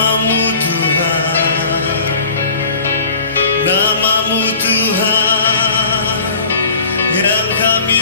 namamu Tuhan, namamu Tuhan yang kami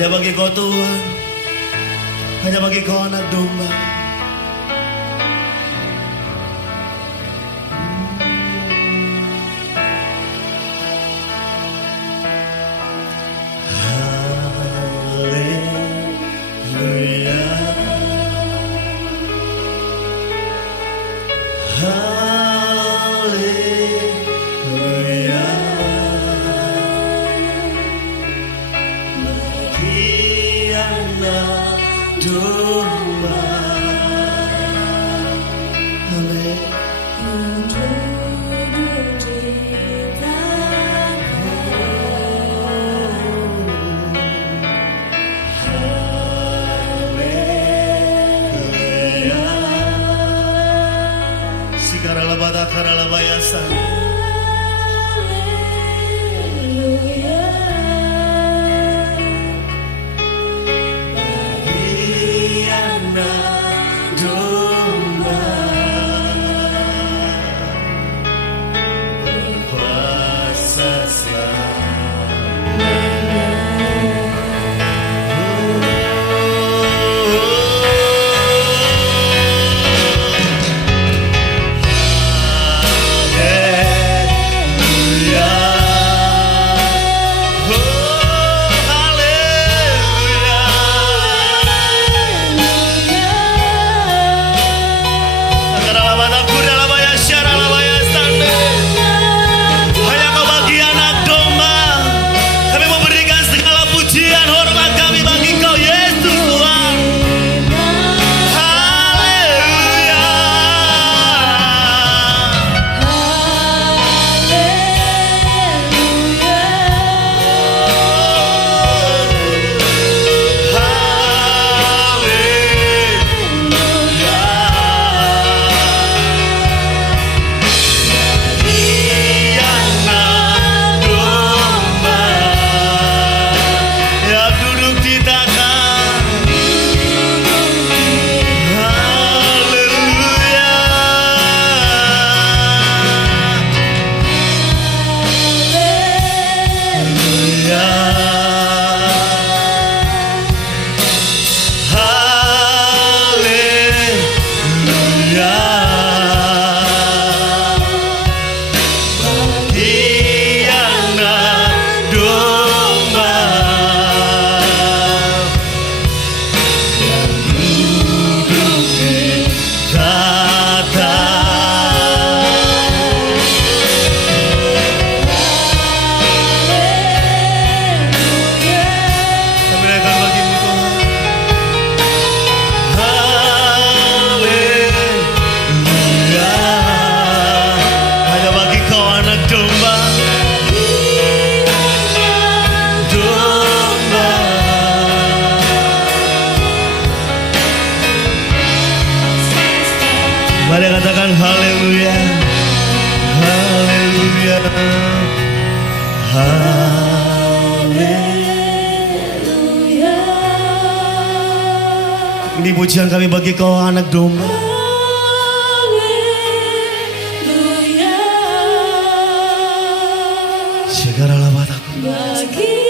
hanya bagi Kau Tuhan, hanya bagi Kau anak domba. Yeah. Mari katakan haleluya. Haleluya. Haleluya. Ini pujian kami bagi kau anak domba. Haleluya. Segala lawat aku. Bagi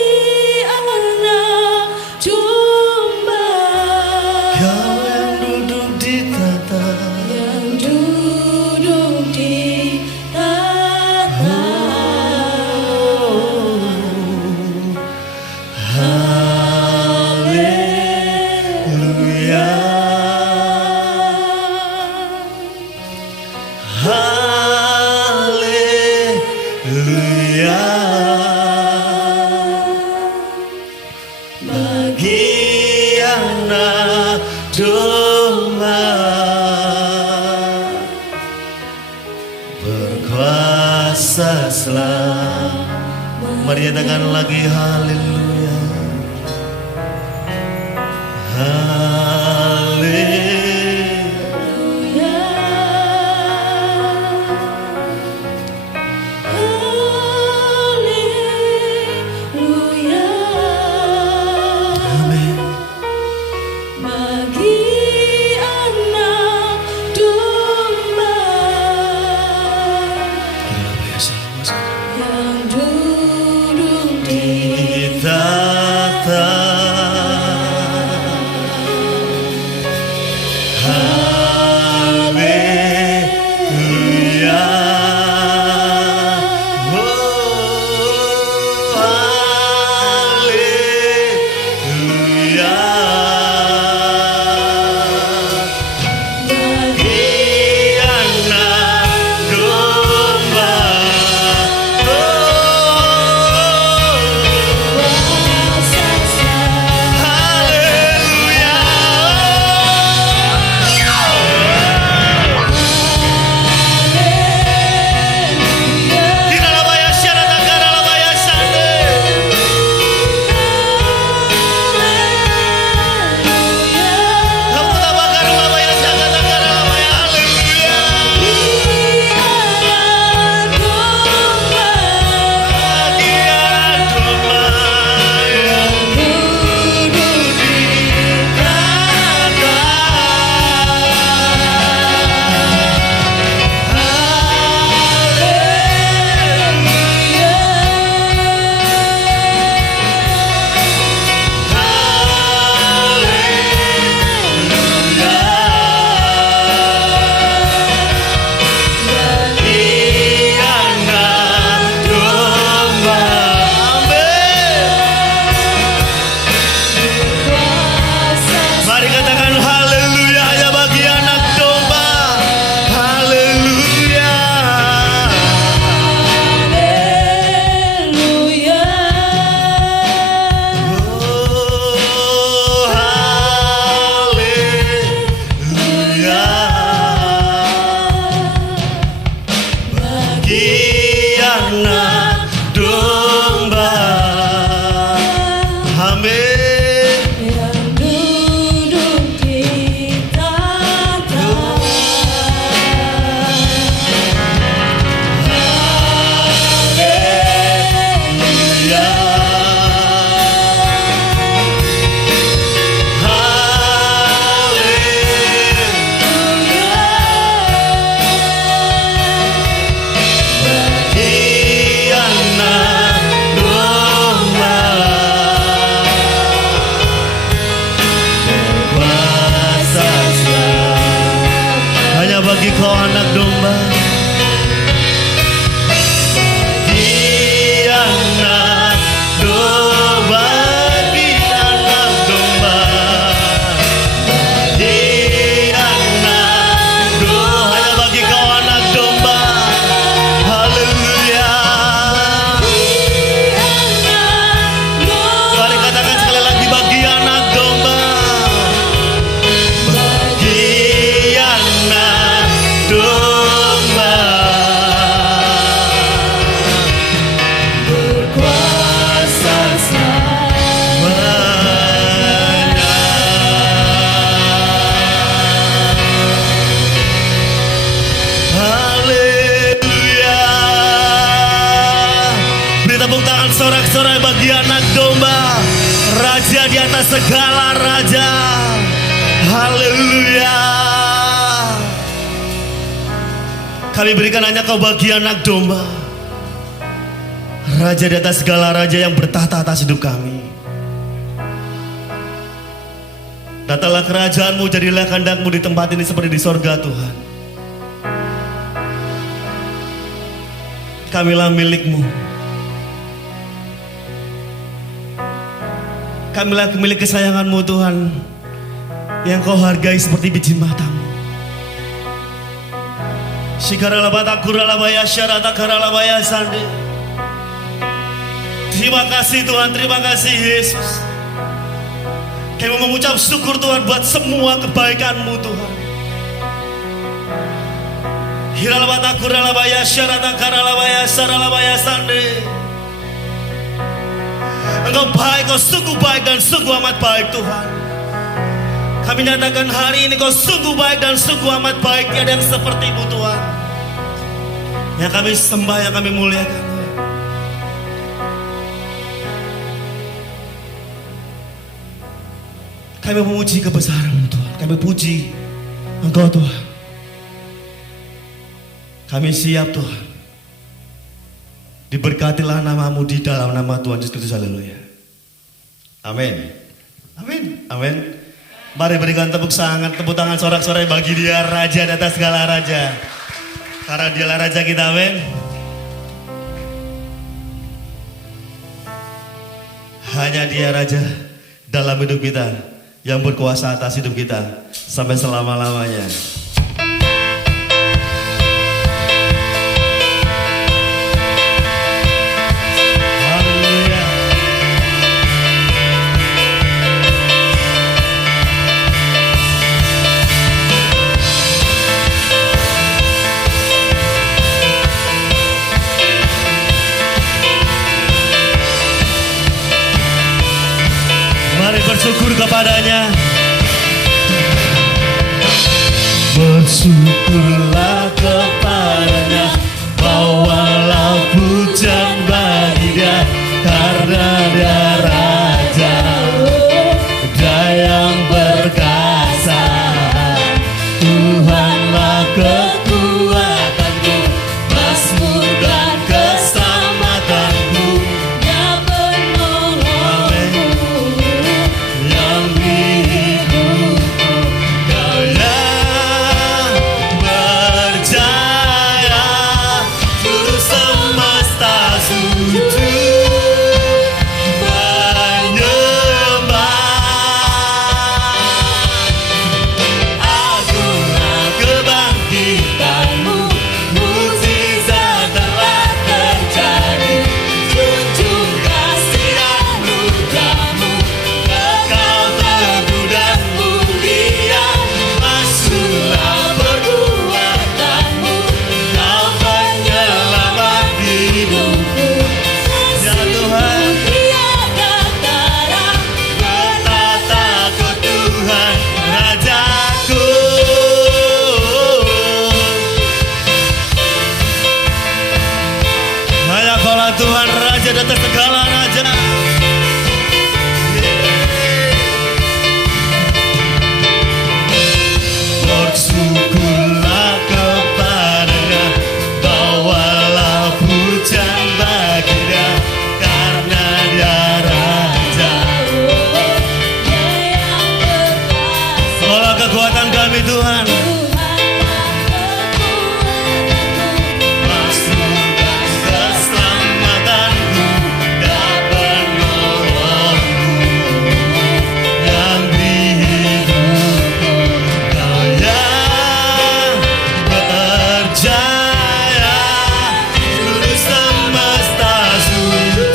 anak domba Kau yang duduk di tata. yang duduk di tahta. Haleluya. Haleluya. Bagi anak domba berkuasa selalu. Mari katakan lagi haleluya. Haleluya. Haleluya. Amin. Bagi anak domba Kenapa ya selalu yang duduk di di tata. sorak-sorai bagi anak domba, Raja di atas segala raja. Haleluya. Kami berikan hanya Kau bagi anak domba, Raja di atas segala raja yang bertahta atas hidup kami. Datanglah kerajaan-Mu, jadilah kehendak-Mu di tempat ini seperti di sorga Tuhan. Kamilah milik-Mu. Kamilah milik kesayangan-Mu Tuhan, yang Kau hargai seperti biji matamu. Shikaralabatakuralavaya syaratakaralabaya sande. Terima kasih Tuhan, terima kasih Yesus. Kami mengucap syukur Tuhan buat semua kebaikan-Mu Tuhan. Hiralabatakuralavaya syaratakaralabaya saralabaya sande. Engkau baik, Kau sungguh baik dan sungguh amat baik Tuhan. Kami nyatakan hari ini Kau sungguh baik dan sungguh amat baik. Tiada yang seperti-Mu Tuhan, yang kami sembah, yang kami muliakan. Kami memuji kebesaran-Mu Tuhan. Kami puji Engkau Tuhan. Kami siap Tuhan. Diberkatilah nama-Mu di dalam nama Tuhan Yesus Kristus. Haleluya. Amin. Amin. Amin. Mari berikan tepuk tangan sorak-sorai bagi Dia, Raja di atas segala raja. Karena Dialah Raja kita. Amin. Hanya Dia Raja dalam hidup kita, yang berkuasa atas hidup kita sampai selama-lamanya. Mari bersyukur kepadanya. Bersyukurlah kepadanya, bawalah pujian bagi Dia, karena Dia Raja, Dia yang berkuasa. Tuhanlah kekuatanku, mazmur dan keselamatanku. Dia penolongku, Yang di hidupku, Kau yang berjaya, juru semesta sujud menyembah. Agunglah kebangkitan-Mu, mukjizat telah terjadi. Junjung kasih anugerah-Mu, kekal teguh dan mulia. Masuklah perbuatan-Mu, Kau penyelamat hidupku. Ya Tuhan, tiada tara, bertata Kau Tuhan Rajaku. Hanya Kaulah Tuhan Raja di atas segala raja. Bersyukurlah kepadanya, bawalah pujian bagi Dia, karena Dia Raja. Dia yang berkuasa. Kaulah kekuatan kami Tuhan. Mazmur dan keselamatanku, Dia penolongku. Yang di hidupku, Kau yang berjaya, juru semesta sujud.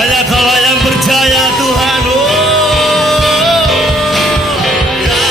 Hanya Kaulah yang berjaya Tuhan. Oh, ya.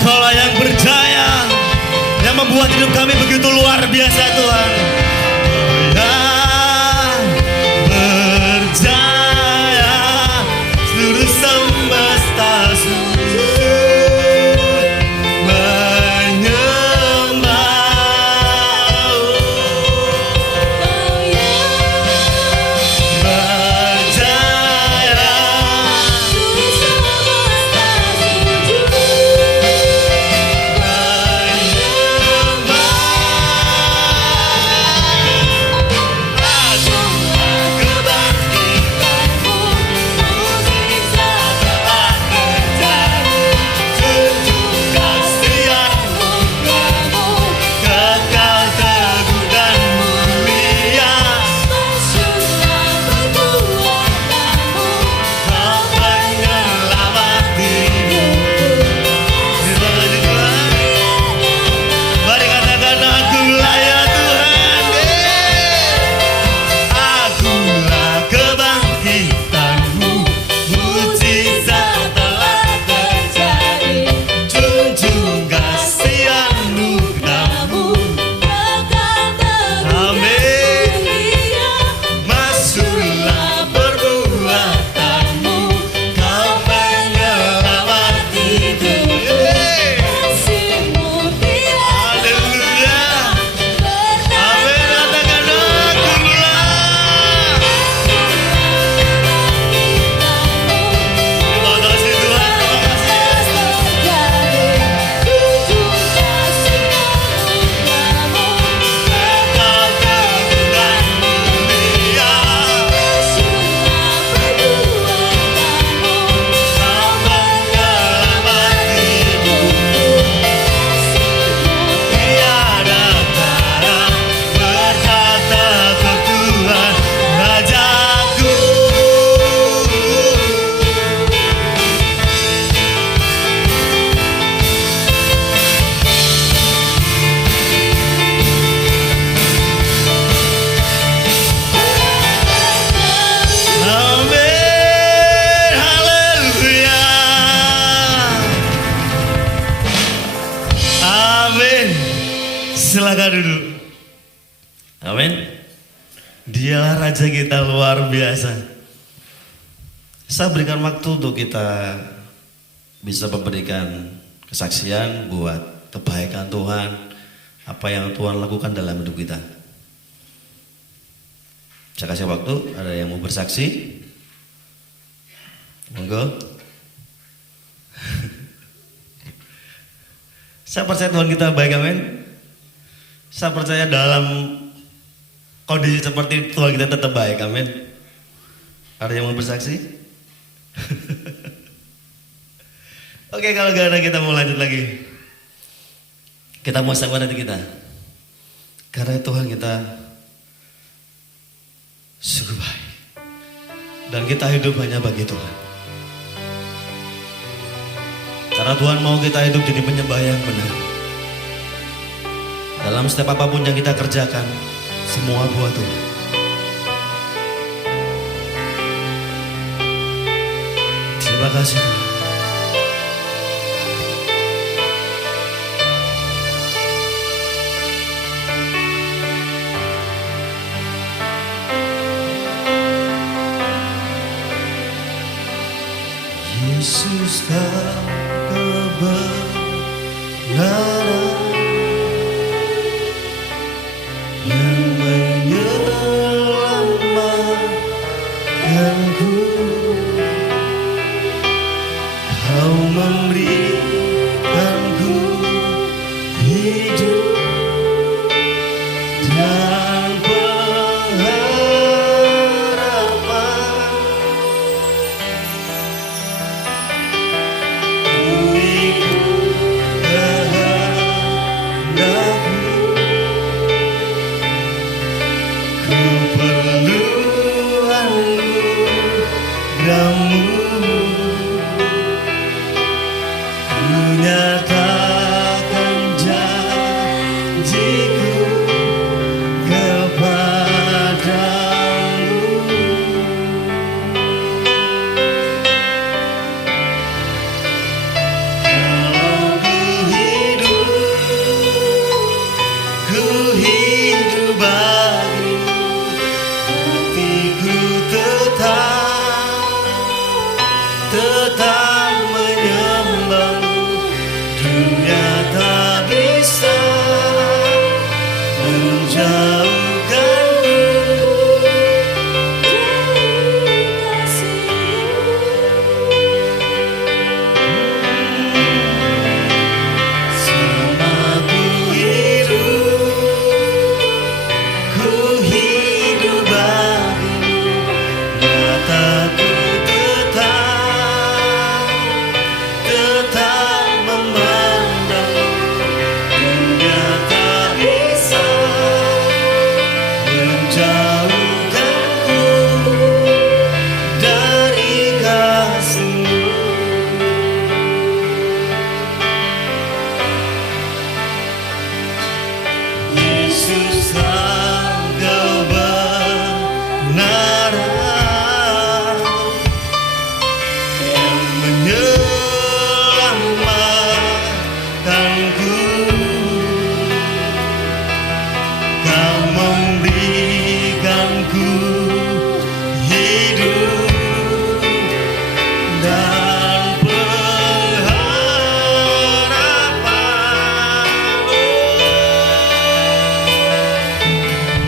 Kaulah yang berjaya, yang membuat hidup kami begitu luar biasa Tuhan. Yang berjaya, seluruh semesta sujud menyembah. Kau yang Berjaya, seluruh semesta sujud kebangkitanmu, mukjizat telah terjadi. Junjung kasih-Mu kamu, kekal teguh dan mulia, masyurlah perbuatanmu. Kau penyelamat hidupku. Mari katakan akulah ya Tuhan. Akulah kebangkitanmu, mukjizat telah terjadi. Junjung kasih-Mu kamu, Kekal teguh amin. mulia, Masyurlah perbuatanmu, Kau penyelamat hidupku. kasih-Mu tiada Haleluya. pernah. Amin. Katakan akulah. Terima kasih Tuhan. Terima kasih. Kekal teguh dan mulia, Kau penyelamat hidupku. Tiada cara berkata kau Tuhan Rajaku. Amin. Haleluya. Amin. Silakan duduk. Amin. Dialah Raja kita luar biasa. Saya berikan waktu untuk kita bisa memberikan kesaksian buat kebaikan Tuhan, apa yang Tuhan lakukan dalam hidup kita. Saya kasih waktu, ada yang mau bersaksi? Monggo. Saya percaya Tuhan kita baik, amin. Saya percaya dalam kondisi seperti itu Tuhan kita tetap baik, amin. Ada yang mau bersaksi? Oke, kalau gak ada kita mau lanjut lagi. Kita mau sabar hati kita. Karena Tuhan kita sungguh baik. Dan kita hidup hanya bagi Tuhan. Karena Tuhan mau kita hidup jadi penyembah yang benar. Dalam setiap apapun yang kita kerjakan, semua buat Tuhan. Terima kasih Tuhan. Yesus kau kebenaran yang menyelamatkanku. Kau memberikanku hidup dan pengharapan. Ku ikut kehendakmu, ku perlu anugerahmu. Ku nyatakan janjiku kepadamu. Kalau ku hidup bagimu, hatiku tetap menyembahmu. Dunia tak bisa menjauhkanku dari kasih-Mu. selama ku hidup bagimu, mataku tetap memandangmu. Dunia tak bisa menjauhkanku dari kasih-Mu. Yesus, Engkau benaran yang menyelamatkanku. Kau memberikanku hidup dan pengharapan.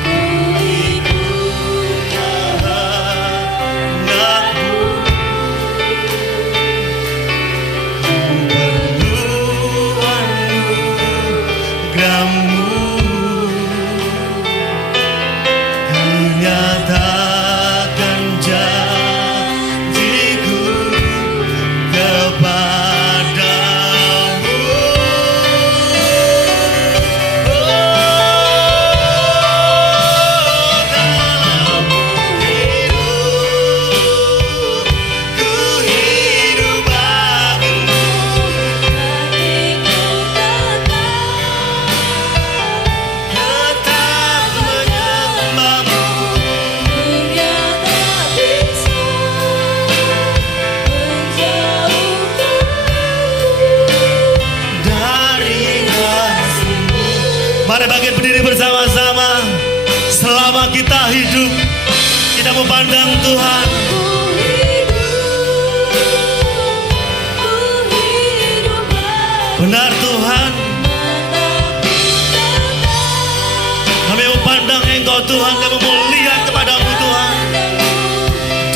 Ku ikut Anakku, ku perlu anugerah-Mu. Nyatakan janjiku kepadamu. Dalam ku hidup bagimu, hatiku tetap menyembahmu. dunia tak bisa menjauhkanku Dari kasih-Mu. Mari bangkit berdiri bersama-sama. Selama kita hidup, kita memandang Tuhan. Ku hidup Benar Tuhan, mataku kami memandang Engkau Tuhan, kami melihat kepadamu Tuhan.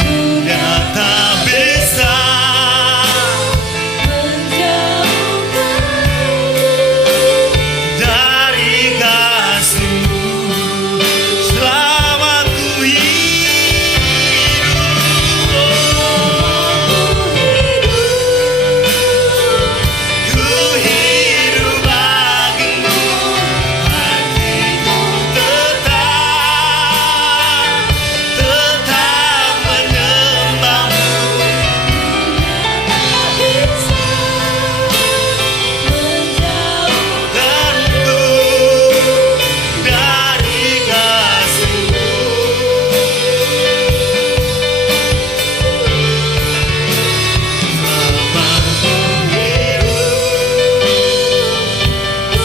Dunia tak bisa dari kasih-Mu. Selama ku hidup, ku hidup bagimu, hatiku tetap menyembahmu. Tentu dari kasih-Mu. Selama ku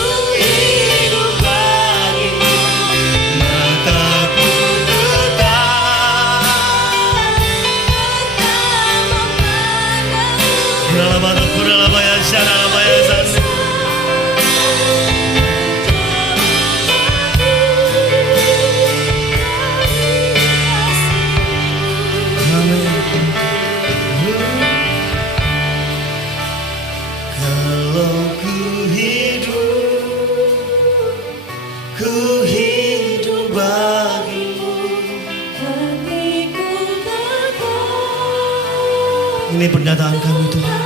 hidup bagimu, mataku tetap kalau ku hidup bagimu. Ini pernyataan kami Tuhan.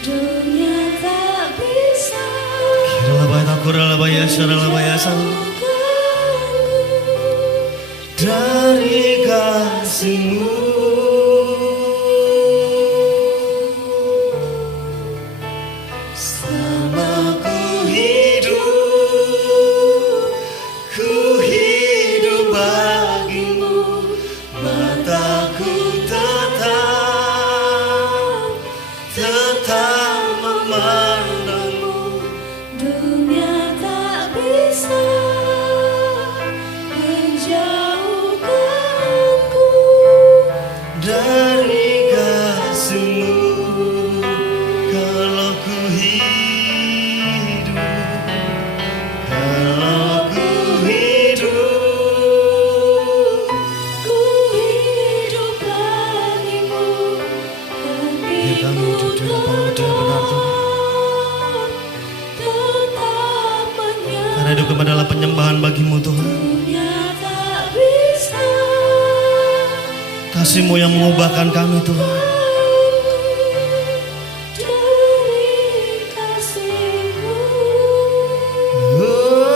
Dunia tak bisa dari kasih-Mu. Selama ku hidup bagimu, mataku tetap memandangmu. dunia Pada hidup kami adalah penyembahan bagimu Tuhan. dunia tak bisa Kasih-Mu yang mengubahkan kami Tuhan. dari kasih-Mu. Oh,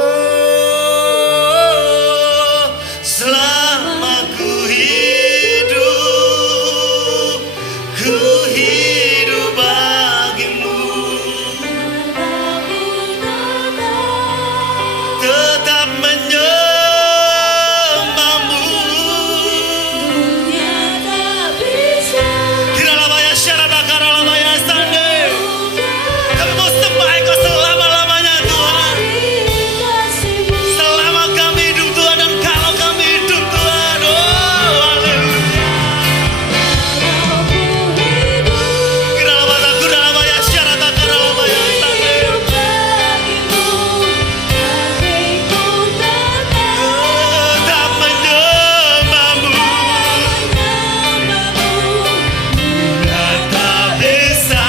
selama ku hidup bagimu. Tetap menyembahmu. Dunia tak bisa Kiralabaya syarabakalalabaya sande. Kami mau sembah Engkau selama-lamanya Tuhan. dari kasih-Mu. Selama kami hidup Tuhan dan kalau kami hidup Tuhan. Oh, haleluya. Kiralabaya kuralabaya syarabakalalabaya sande. Tetap menyembahmu. Dan tak bisa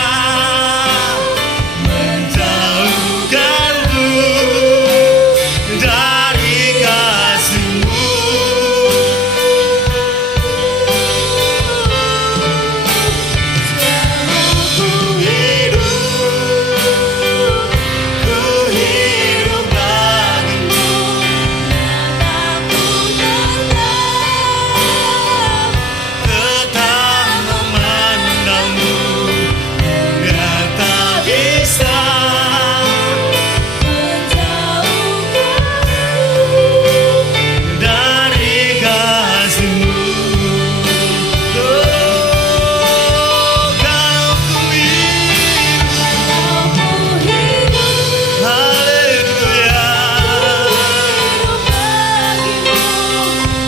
menjauhkanmu dari kasih-Mu. Ku hidup bagimu. Tetap memandangmu. Dan tak bisa dari kasih-Mu. Oh, kalau ku hidup, haleluya.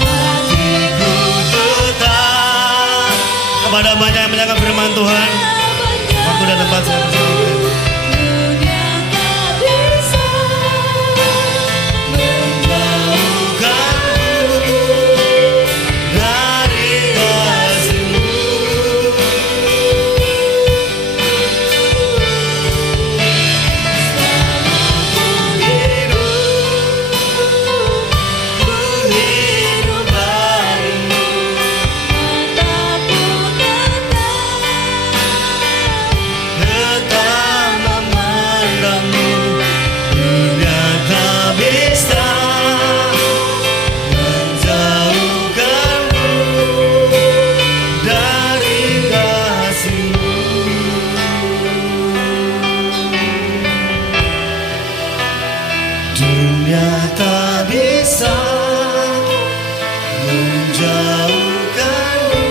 Hatiku tetap kepada banyak yang menjaga firman Tuhan. Waktu dan tempat saya persilakan. Menjauhkanmu dari kasih-Mu. Ku hidup bagimu. Tetap memandangmu. Dunia tak bisa menjauhkanmu dari kasih-Mu. Dunia tak bisa menjauhkanmu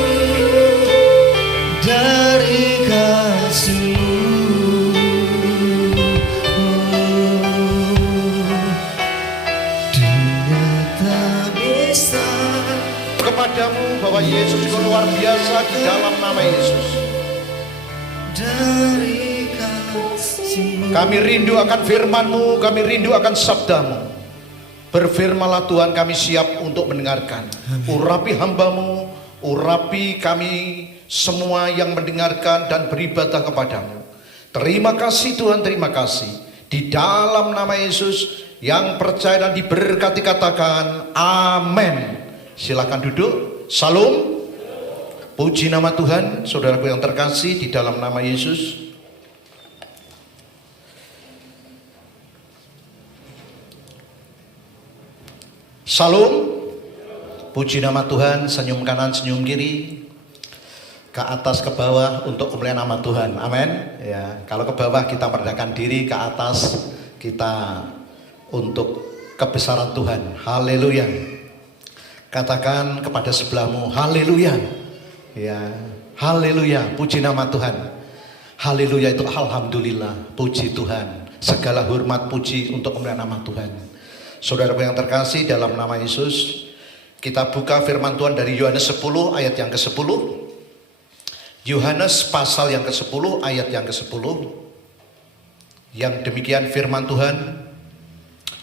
dari kasih-Mu. Dunia tak bisa. Kepadamu bahwa Yesus itu luar biasa di dalam nama Yesus. Dari kasih-Mu. Kami rindu akan firman-Mu, kami rindu akan sabda-Mu. Berfirmanlah Tuhan, kami siap untuk mendengarkan. Urapi hamba-Mu, urapi kami semua yang mendengarkan dan beribadah kepadamu. Terima kasih Tuhan, terima kasih. Di dalam nama Yesus yang percaya dan diberkati katakan amin. Silakan duduk. Salam. Puji nama Tuhan. Saudaraku yang terkasih di dalam nama Yesus. Salam. Puji nama Tuhan. Senyum kanan, senyum kiri, ke atas ke bawah untuk kemuliaan nama Tuhan. Amin. Ya, kalau ke bawah kita merendahkan diri, ke atas kita untuk kebesaran Tuhan. Haleluya. Katakan kepada sebelahmu, haleluya. Ya, haleluya. Puji nama Tuhan. Haleluya itu alhamdulillah. Puji Tuhan. Segala hormat puji untuk kemuliaan nama Tuhan. Saudara yang terkasih dalam nama Yesus, kita buka firman Tuhan dari Yohanes 10 ayat yang ke-10. Yohanes pasal yang ke-10 ayat yang ke-10. Yang demikian firman Tuhan.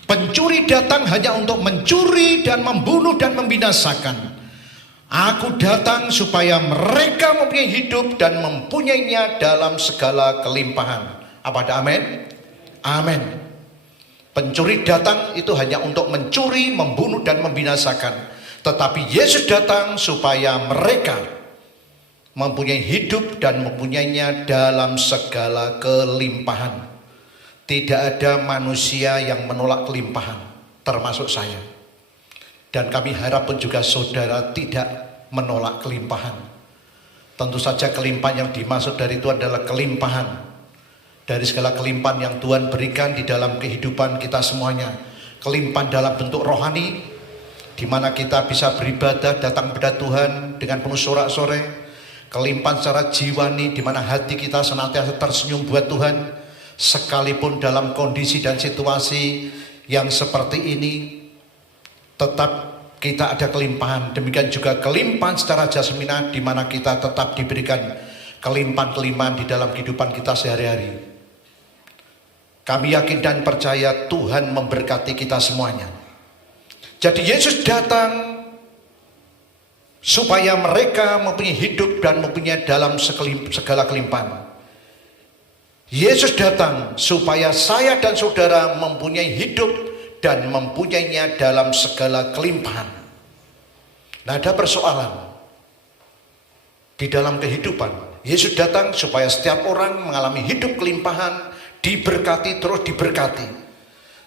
Pencuri datang hanya untuk mencuri dan membunuh dan membinasakan. Aku datang supaya mereka mempunyai hidup dan mempunyainya dalam segala kelimpahan. Apa ada amin? Amin. Pencuri datang itu hanya untuk mencuri, membunuh, dan membinasakan. Tetapi Yesus datang supaya mereka mempunyai hidup dan mempunyainya dalam segala kelimpahan. Tidak ada manusia yang menolak kelimpahan, termasuk saya. Dan kami harap pun juga saudara tidak menolak kelimpahan. Tentu saja kelimpahan yang dimaksud dari Tuhan adalah kelimpahan dari segala kelimpahan yang Tuhan berikan di dalam kehidupan kita semuanya. Kelimpahan dalam bentuk rohani, di mana kita bisa beribadah, datang kepada Tuhan dengan penuh sorak-sorai. Kelimpahan secara jiwani, di mana hati kita senantiasa tersenyum buat Tuhan, sekalipun dalam kondisi dan situasi yang seperti ini, tetap kita ada kelimpahan. Demikian juga kelimpahan secara jasmani, di mana kita tetap diberikan kelimpahan-kelimpahan di dalam kehidupan kita sehari-hari. Kami yakin dan percaya Tuhan memberkati kita semuanya. Jadi Yesus datang supaya mereka mempunyai hidup dan mempunyai dalam segala kelimpahan. Yesus datang supaya saya dan saudara mempunyai hidup dan mempunyainya dalam segala kelimpahan. Nah, ada persoalan di dalam kehidupan. Yesus datang supaya setiap orang mengalami hidup kelimpahan, diberkati, terus diberkati.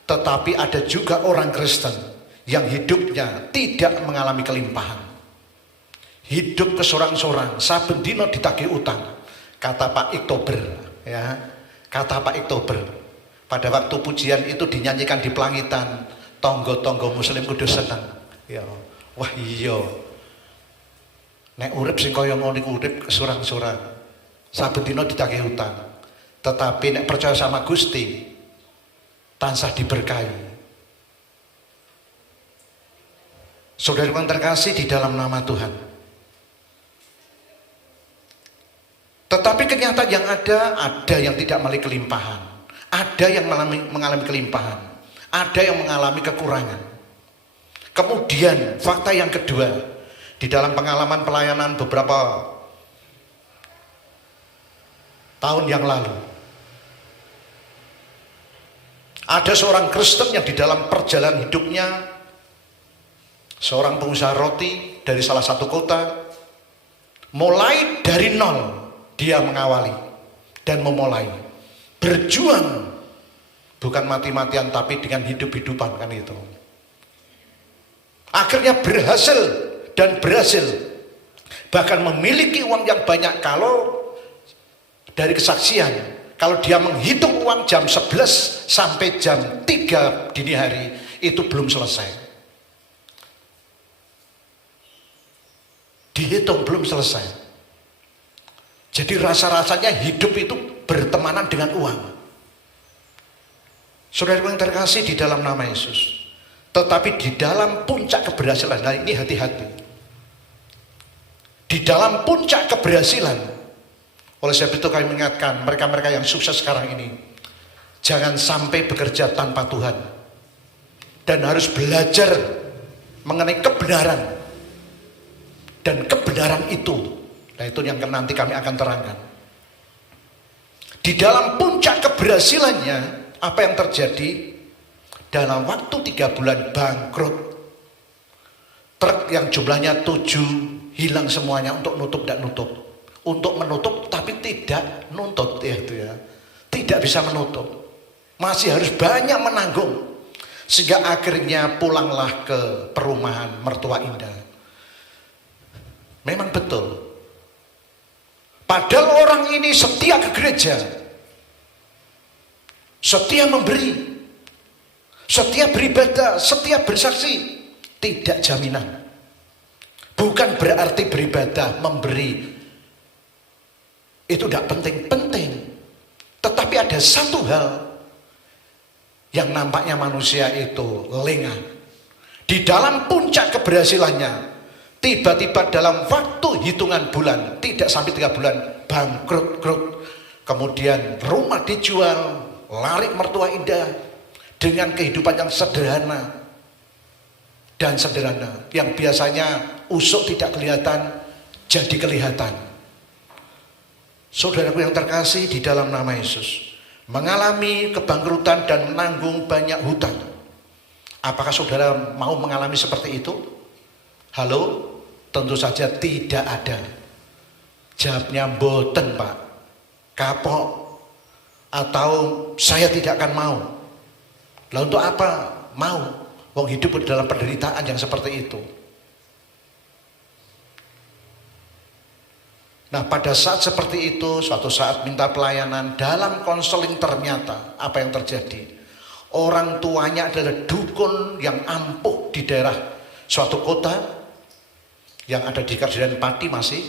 Tetapi ada juga orang Kristen yang hidupnya tidak mengalami kelimpahan. Hidup kesorang-sorang, saben dino ditagih utang. Kata Pak Iktober, ya. Kata Pak Iktober, pada waktu pujian itu dinyanyikan di Pelangitan, tonggo-tonggo muslim kudu seneng. Ya, wah iya. Nek urip sing kaya ngono iku urip kesorang-sorang. Saben dino ditagih utang. Tetapi nek percaya sama Gusti, tansah diberkahi. Saudara yang terkasih di dalam nama Tuhan. Tetapi kenyataan yang ada yang tidak mengalami kelimpahan, ada yang mengalami kelimpahan, ada yang mengalami kekurangan. Kemudian fakta yang kedua, di dalam pengalaman pelayanan beberapa tahun yang lalu, ada seorang Kristen yang di dalam perjalanan hidupnya, seorang pengusaha roti dari salah satu kota, mulai dari nol dia mengawali dan memulai berjuang, bukan mati-matian tapi dengan hidup-hidupan, kan itu. Akhirnya berhasil dan berhasil, bahkan memiliki uang yang banyak. Kalau dari kesaksian, kalau dia menghitung uang jam 11 sampai jam 3 dini hari, itu belum selesai. Dihitung belum selesai. Jadi rasa-rasanya hidup itu bertemanan dengan uang. Saudara yang terkasih di dalam nama Yesus. Tetapi di dalam puncak keberhasilan, nah ini hati-hati. Di dalam puncak keberhasilan, oleh sebab itu kami mengingatkan mereka-mereka yang sukses sekarang ini, jangan sampai bekerja tanpa Tuhan. Dan harus belajar mengenai kebenaran. Dan kebenaran itu, nah itu yang nanti kami akan terangkan. Di dalam puncak keberhasilannya, apa yang terjadi? Dalam waktu 3 bulan bangkrut. Truk yang jumlahnya 7 hilang semuanya untuk nutup dan nutup. Untuk menutup tapi tidak nuntut, ya itu ya. Tidak bisa menutup. Masih harus banyak menanggung. Sehingga akhirnya pulanglah ke perumahan mertua indah. Memang betul. Padahal orang ini setia ke gereja, setia memberi, setia beribadah, setia bersaksi. Tidak jaminan. Bukan berarti beribadah, memberi itu tidak penting-penting. Tetapi ada satu hal yang nampaknya manusia itu lengah. Di dalam puncak keberhasilannya, tiba-tiba dalam waktu hitungan bulan, tidak sampai 3 bulan, bangkrut. Kemudian rumah dijual, lari mertua indah, dengan kehidupan yang sederhana dan sederhana. Yang biasanya usuk tidak kelihatan, jadi kelihatan. Saudaraku yang terkasih di dalam nama Yesus, mengalami kebangkrutan dan menanggung banyak hutang. Apakah saudara mau mengalami seperti itu? Halo? Tentu saja tidak ada. Jawabnya mboten, Pak. Kapok. Atau saya tidak akan mau. Lah untuk apa mau? Wong hidup di dalam penderitaan yang seperti itu. Nah, pada saat seperti itu, suatu saat minta pelayanan, dalam konseling ternyata apa yang terjadi? Orang tuanya adalah dukun yang ampuh di daerah suatu kota yang ada di Kerajaan Pati masih.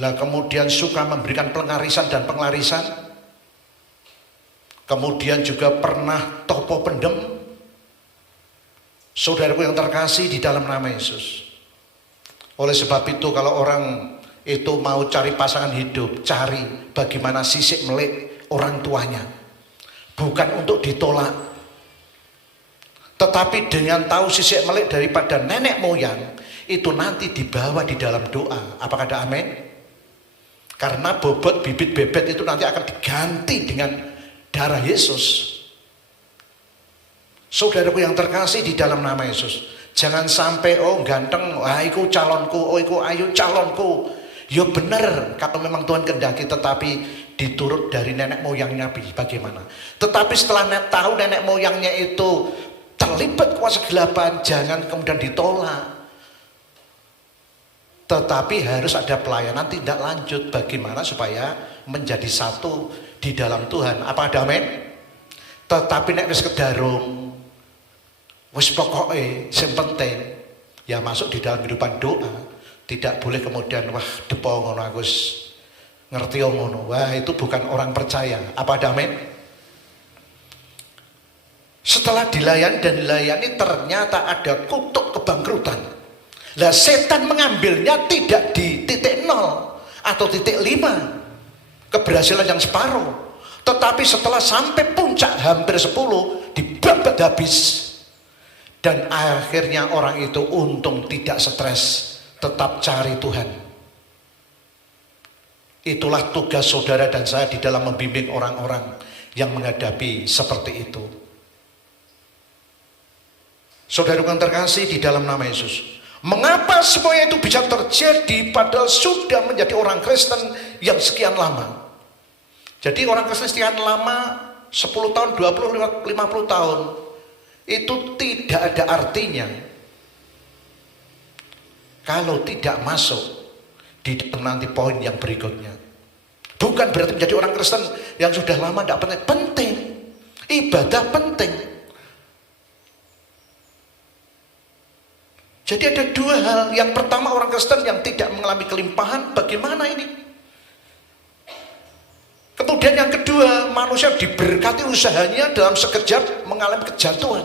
Lah kemudian suka memberikan pengarisan dan penglarisan. Kemudian juga pernah topo pendem. Saudaraku yang terkasih di dalam nama Yesus. Oleh sebab itu kalau orang itu mau cari pasangan hidup, cari bagaimana sisik melek orang tuanya. Bukan untuk ditolak. Tetapi dengan tahu sisik melek daripada nenek moyang, itu nanti dibawa di dalam doa. Apakah ada amin? Karena bobot bibit bebet itu nanti akan diganti dengan darah Yesus. Saudaraku yang terkasih di dalam nama Yesus, jangan sampai oh ganteng, iku calonku, oh iku ayu calonku. Ya benar kalau memang Tuhan kehendaki, tetapi diturut dari nenek moyangnya bagaimana. Tetapi setelah tahu nenek moyangnya itu terlibat kuasa kegelapan, jangan kemudian ditolak. Tetapi harus ada pelayanan tindak lanjut bagaimana supaya menjadi satu di dalam Tuhan. Apa ada amin? Tetapi nek wis kedarung, wis pokoke sing penting ya masuk di dalam kehidupan doa. Tidak boleh kemudian wah depo ngono Agus ngerti ngono. Wah itu bukan orang percaya. Apa ada amin? Setelah dilayani dan dilayani ternyata ada kutuk kebangkrutan. Lah setan mengambilnya tidak di titik 0 atau titik 5 keberhasilan yang separuh, tetapi setelah sampai puncak hampir 10 dibabat habis. Dan akhirnya orang itu untung tidak stres, tetap cari Tuhan. Itulah tugas saudara dan saya di dalam membimbing orang-orang yang menghadapi seperti itu. Saudara yang terkasih di dalam nama Yesus, mengapa semuanya itu bisa terjadi padahal sudah menjadi orang Kristen yang sekian lama? Jadi orang Kristen sekian lama, 10 tahun, 20, 50 tahun, itu tidak ada artinya kalau tidak masuk di nanti poin yang berikutnya. Bukan berarti menjadi orang Kristen yang sudah lama tidak penting. Penting, ibadah penting. Jadi ada dua hal. Yang pertama, orang Kristen yang tidak mengalami kelimpahan, bagaimana ini? Kemudian yang kedua, manusia diberkati usahanya dalam sekejap mengalami kejatuhan.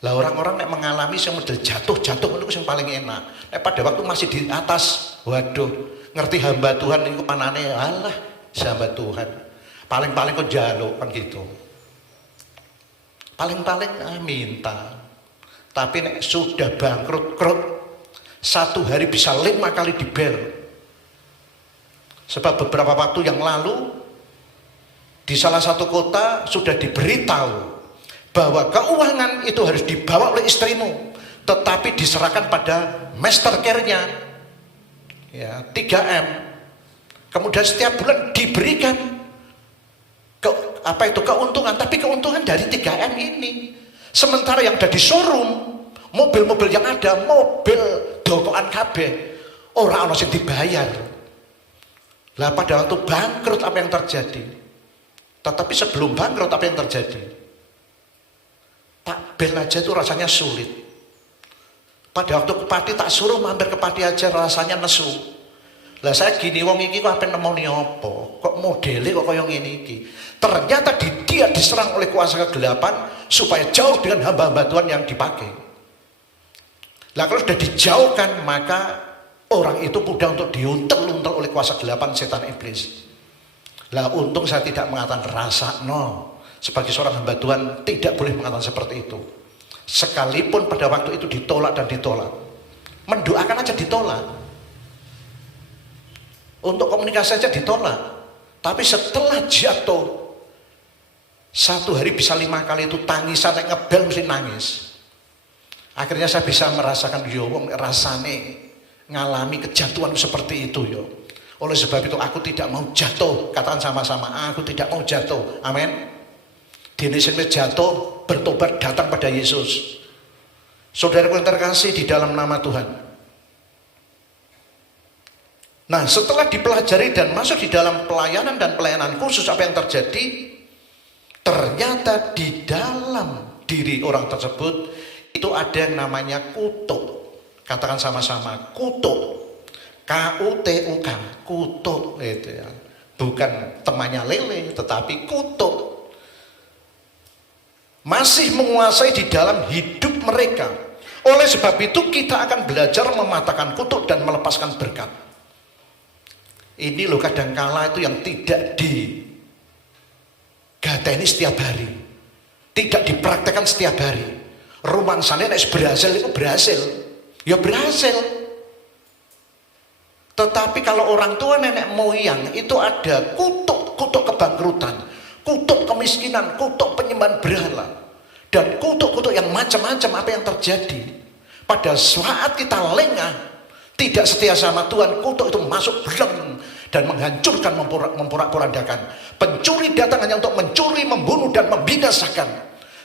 Lah orang-orang yang mengalami yang model jatuh itu yang paling enak. Pada waktu masih di atas, waduh, ngerti hamba Tuhan itu manane, alah, hamba Tuhan. Paling-paling kok jaluk kan gitu. Paling-paling minta. Tapi nek sudah bangkrut, satu hari bisa 5 kali dibel. Sebab beberapa waktu yang lalu di salah satu kota sudah diberitahu bahwa keuangan itu harus dibawa oleh istrimu, tetapi diserahkan pada master care-nya, ya 3M. Kemudian setiap bulan diberikan keuntungan, tapi keuntungan dari 3M ini. Sementara yang ada di showroom, mobil-mobil yang ada, mobil dokokan kabeh, orang yang dibayar. Lah pada waktu bangkrut apa yang terjadi? Tetapi sebelum bangkrut apa yang terjadi? Tak bel aja itu rasanya sulit. Pada waktu ke Pati tak suruh mampir ke Pati aja rasanya nesu. Lah saya gini, wong iki kok ape nemoni apa? Kok modele kok kaya ngene iki? Ternyata dia diserang oleh kuasa kegelapan supaya jauh dengan hamba-hamba Tuhan yang dipakai. Lah kalau sudah dijauhkan, maka orang itu mudah untuk diuntel-untel oleh kuasa kegelapan setan iblis. Lah untung saya tidak mengatakan rasa no. Sebagai seorang hamba Tuhan tidak boleh mengatakan seperti itu. Sekalipun pada waktu itu ditolak dan ditolak, mendoakan aja ditolak, untuk komunikasi saja ditolak. Tapi setelah jatuh, satu hari bisa 5 kali itu tangisan, ngebel mesti nangis. Akhirnya saya bisa merasakan, yo wong rasane ngalami kejatuhan seperti itu yo. Oleh sebab itu aku tidak mau jatuh. Katakan sama-sama, aku tidak mau jatuh. Amin. Dene sing jatuh, bertobat, datang pada Yesus. Saudaraku yang terkasih di dalam nama Tuhan. Nah, setelah dipelajari dan masuk di dalam pelayanan dan pelayanan khusus, apa yang terjadi? Ternyata di dalam diri orang tersebut itu ada yang namanya kutuk. Katakan sama-sama, kutuk. K-U-T-U-K, kutuk gitu ya. Bukan temannya lele, tetapi kutuk. Masih menguasai di dalam hidup mereka. Oleh sebab itu kita akan belajar mematahkan kutuk dan melepaskan berkat. Ini loh kadangkala itu yang tidak digateni setiap hari, tidak dipraktekkan setiap hari. Rumangsane nek berhasil itu berhasil, ya berhasil. Tetapi kalau orang tua nenek moyang itu ada kutuk kebangkrutan, kutuk kemiskinan, kutuk penyembahan berhala, dan kutuk yang macam-macam. Apa yang terjadi pada saat kita lengah, tidak setia sama Tuhan, kutuk itu masuk beleng dan menghancurkan, memporak-porandakan. Pencuri datang hanya untuk mencuri, membunuh dan membinasakan.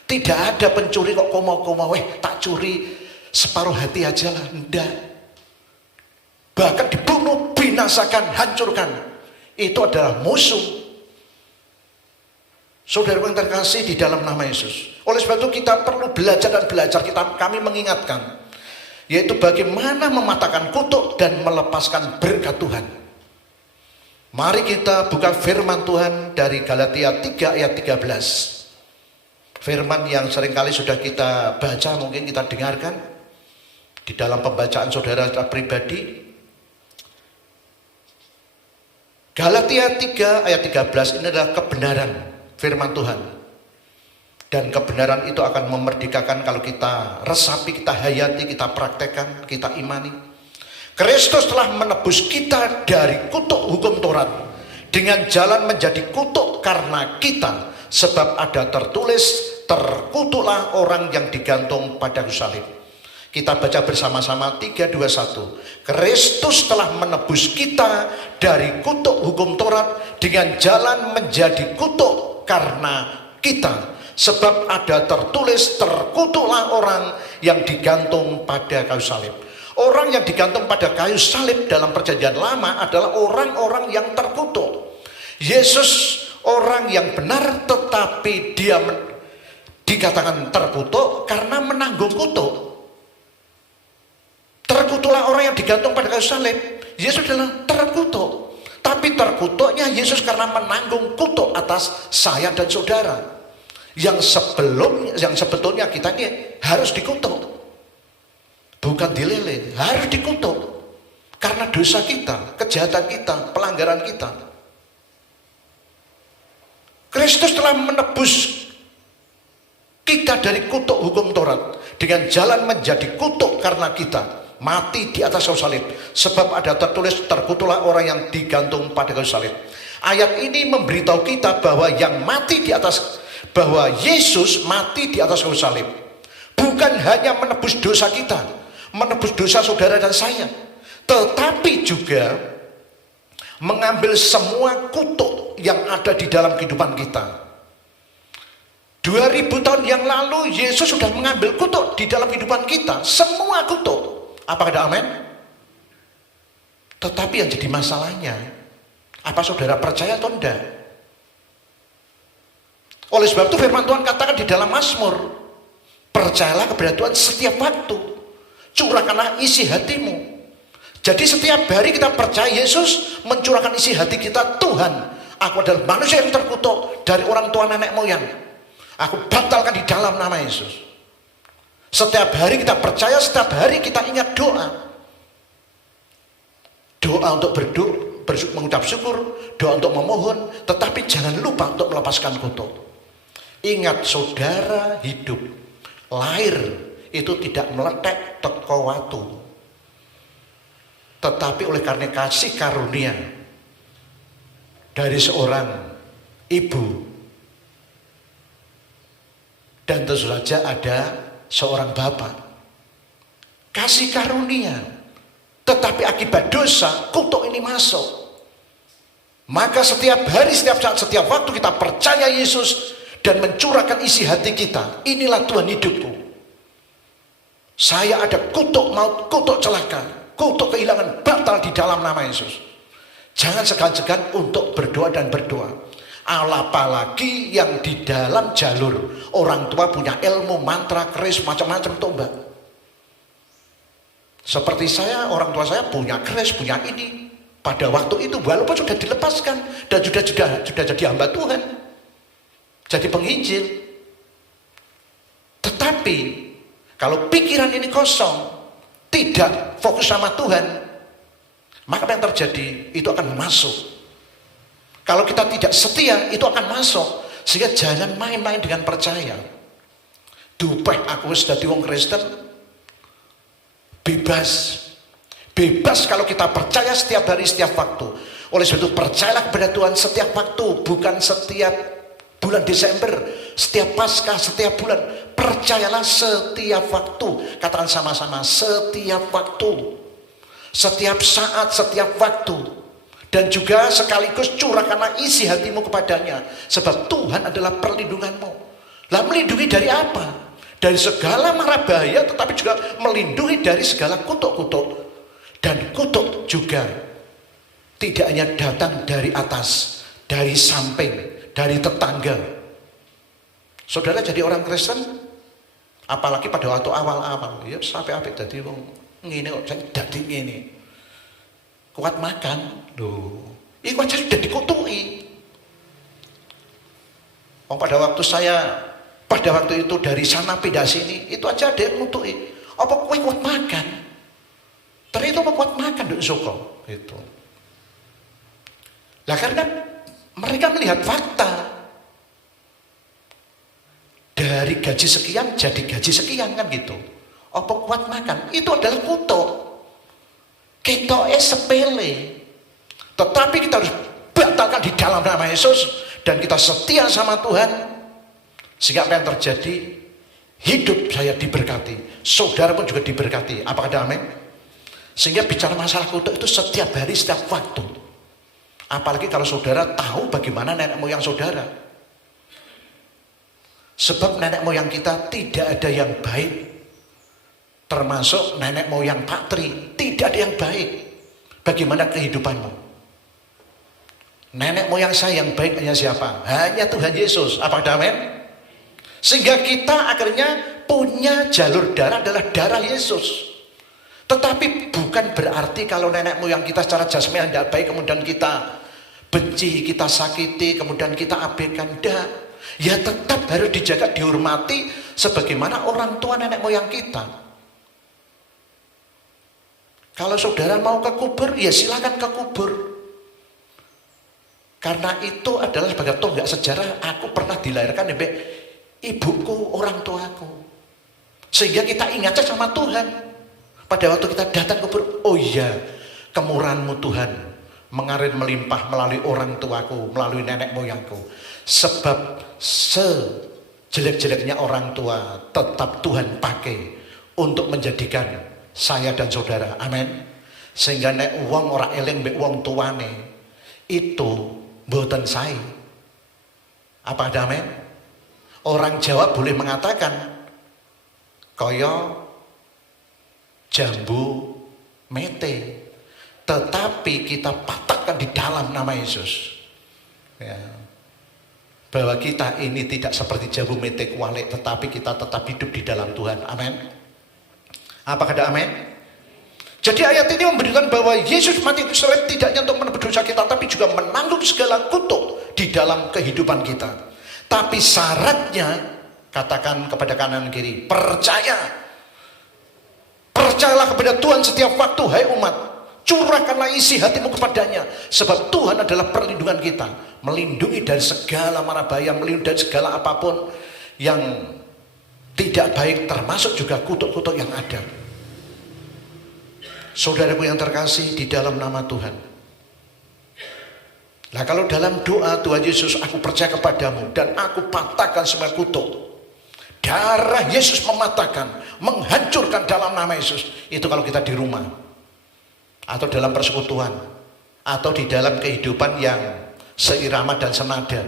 Tidak ada pencuri kok komo-komo, tak curi separuh hati aja lah, enggak. Bahkan dibunuh, binasakan, hancurkan. Itu adalah musuh. Saudara yang terkasih di dalam nama Yesus. Oleh sebab itu kita perlu belajar dan belajar. Kami mengingatkan, yaitu bagaimana mematahkan kutuk dan melepaskan berkat Tuhan. Mari kita buka firman Tuhan dari Galatia 3 ayat 13. Firman yang seringkali sudah kita baca, mungkin kita dengarkan di dalam pembacaan saudara pribadi. Galatia 3 ayat 13 ini adalah kebenaran firman Tuhan. Dan kebenaran itu akan memerdekakan kalau kita resapi, kita hayati, kita praktekkan, kita imani. Kristus telah menebus kita dari kutuk hukum Taurat dengan jalan menjadi kutuk karena kita, sebab ada tertulis, terkutuklah orang yang digantung pada kayu salib. Kita baca bersama-sama 3, 2, 1. Kristus telah menebus kita dari kutuk hukum Taurat dengan jalan menjadi kutuk karena kita, sebab ada tertulis, terkutuklah orang yang digantung pada kayu salib. Orang yang digantung pada kayu salib dalam perjanjian lama adalah orang-orang yang terkutuk. Yesus orang yang benar, tetapi dia dikatakan terkutuk karena menanggung kutuk. Terkutuklah orang yang digantung pada kayu salib. Yesus adalah terkutuk. Tapi terkutuknya Yesus karena menanggung kutuk atas saya dan saudara. Yang sebetulnya kita ini harus dikutuk. Bukan dilele, harus dikutuk. Karena dosa kita, kejahatan kita, pelanggaran kita. Kristus telah menebus kita dari kutuk hukum Taurat dengan jalan menjadi kutuk karena kita mati di atas kayu salib. Sebab ada tertulis, terkutuklah orang yang digantung pada kayu salib. Ayat ini memberitahu kita bahwa yang mati di atas, bahwa Yesus mati di atas kayu salib bukan hanya menebus dosa kita, menebus dosa saudara dan saya, tetapi juga mengambil semua kutuk yang ada di dalam kehidupan kita. 2000 tahun yang lalu Yesus sudah mengambil kutuk di dalam kehidupan kita, semua kutuk. Apa ada amin? Tetapi yang jadi masalahnya, apa saudara percaya atau enggak? Oleh sebab itu firman Tuhan katakan di dalam Mazmur, percayalah kepada Tuhan setiap waktu, curahkanlah isi hatimu. Jadi setiap hari kita percaya Yesus mencurahkan isi hati kita. Tuhan, aku adalah manusia yang terkutuk dari orang tua nenek moyang, aku batalkan di dalam nama Yesus. Setiap hari kita percaya, setiap hari kita ingat doa. Doa untuk mengucap syukur, doa untuk memohon, tetapi jangan lupa untuk melepaskan kutuk. Ingat saudara hidup, lahir itu tidak meletek teko watu, tetapi oleh karena kasih karunia dari seorang ibu, dan tentu saja ada seorang bapak. Kasih karunia, tetapi akibat dosa kutuk ini masuk. Maka setiap hari, setiap saat, setiap waktu kita percaya Yesus dan mencurahkan isi hati kita, inilah Tuhan hidupku. Saya ada kutuk maut, kutuk celaka, kutuk kehilangan, batal di dalam nama Yesus. Jangan segan-segan untuk berdoa dan berdoa. Apalagi yang di dalam jalur orang tua punya ilmu, mantra, keris, macam-macam tombak. Seperti saya, orang tua saya punya keris, punya ini. Pada waktu itu walaupun sudah dilepaskan dan sudah jadi hamba Tuhan, jadi penginjil, tetapi kalau pikiran ini kosong, tidak fokus sama Tuhan, maka apa yang terjadi? Itu akan masuk. Kalau kita tidak setia, itu akan masuk. Sehingga jangan main-main dengan percaya. Dupeh aku sudah dadi wong Kristen, bebas. Bebas kalau kita percaya setiap hari, setiap waktu. Oleh sebab itu percayalah kepada Tuhan setiap waktu, bukan setiap bulan Desember, setiap Paskah, setiap bulan. Percayalah setiap waktu. Katakan sama-sama, setiap waktu, setiap saat, setiap waktu. Dan juga sekaligus curahkanlah isi hatimu kepadanya, sebab Tuhan adalah perlindunganmu. Lah, melindungi dari apa? Dari segala mara bahaya, tetapi juga melindungi dari segala kutuk-kutuk. Dan kutuk juga tidak hanya datang dari atas, dari samping, dari tetangga. Saudara jadi orang Kristen, apalagi pada waktu awal-awal, ya sampai apa tadi wong ngene kok saya dadi ngene. Kuat makan, loh. Iku aja sudah dikutuki. Oh, pada waktu itu dari sana pindah sini, itu aja ada yang ngutuki. Apa kowe kuat makan? Ternyata apa kuat makan duk soko itu. Lah karena mereka melihat fakta. Dari gaji sekian jadi gaji sekian kan gitu. Apa kuat makan? Itu adalah kutuk. Ketoke sepele. Tetapi kita harus batalkan di dalam nama Yesus dan kita setia sama Tuhan. Sehingga apa yang terjadi? Hidup saya diberkati, saudara pun juga diberkati. Apakah ada amin? Sehingga bicara masalah kutuk itu setiap hari, setiap waktu. Apalagi kalau saudara tahu bagaimana nenek moyang saudara. Sebab nenek moyang kita tidak ada yang baik. Termasuk nenek moyang Pak Tri, tidak ada yang baik. Bagaimana kehidupanmu? Nenek moyang saya yang baik hanya siapa? Hanya Tuhan Yesus. Apakah ada amin? Sehingga kita akhirnya punya jalur darah adalah darah Yesus. Tetapi bukan berarti kalau nenek moyang kita secara jasmani tidak baik kemudian kita benci, kita sakiti, kemudian kita abaikan. Tidak. Ya tetap harus dijaga, dihormati sebagaimana orang tua nenek moyang kita. Kalau saudara mau ke kubur, ya silakan ke kubur. Karena itu adalah sebagai tonggak sejarah, aku pernah dilahirkan oleh ibuku, orang tuaku. Sehingga kita ingatnya sama Tuhan. Pada waktu kita datang ke kubur, oh iya, kemurahan-Mu Tuhan mengalir melimpah melalui orang tuaku, melalui nenek moyangku. Sebab sejelek-jeleknya orang tua tetap Tuhan pakai untuk menjadikan saya dan saudara. Amin. Sehingga nek wong ora eling mbek wong tuane itu mboten sae. Apa ada amin? Orang Jawa boleh mengatakan kaya jambu mete, tetapi kita patahkan di dalam nama Yesus. Ya. Bahwa kita ini tidak seperti jambu mete kualik, tetapi kita tetap hidup di dalam Tuhan. Amin. Apakah ada amin? Jadi ayat ini memberikan bahwa Yesus mati itu tidak hanya untuk menebus dosa kita, tapi juga menanggung segala kutuk di dalam kehidupan kita. Tapi syaratnya, katakan kepada kanan kiri, percaya. Percayalah kepada Tuhan setiap waktu, hai umat. Curahkanlah isi hatimu kepadanya. Sebab Tuhan adalah perlindungan kita. Melindungi dari segala mara bahaya, melindungi dari segala apapun yang tidak baik, termasuk juga kutuk-kutuk yang ada. Saudaraku yang terkasih di dalam nama Tuhan, Nah kalau dalam doa, Tuhan Yesus, aku percaya kepadamu dan aku patahkan semua kutuk. Darah Yesus mematahkan, menghancurkan dalam nama Yesus. Itu kalau kita di rumah, atau dalam persekutuan, atau di dalam kehidupan yang seirama dan senada.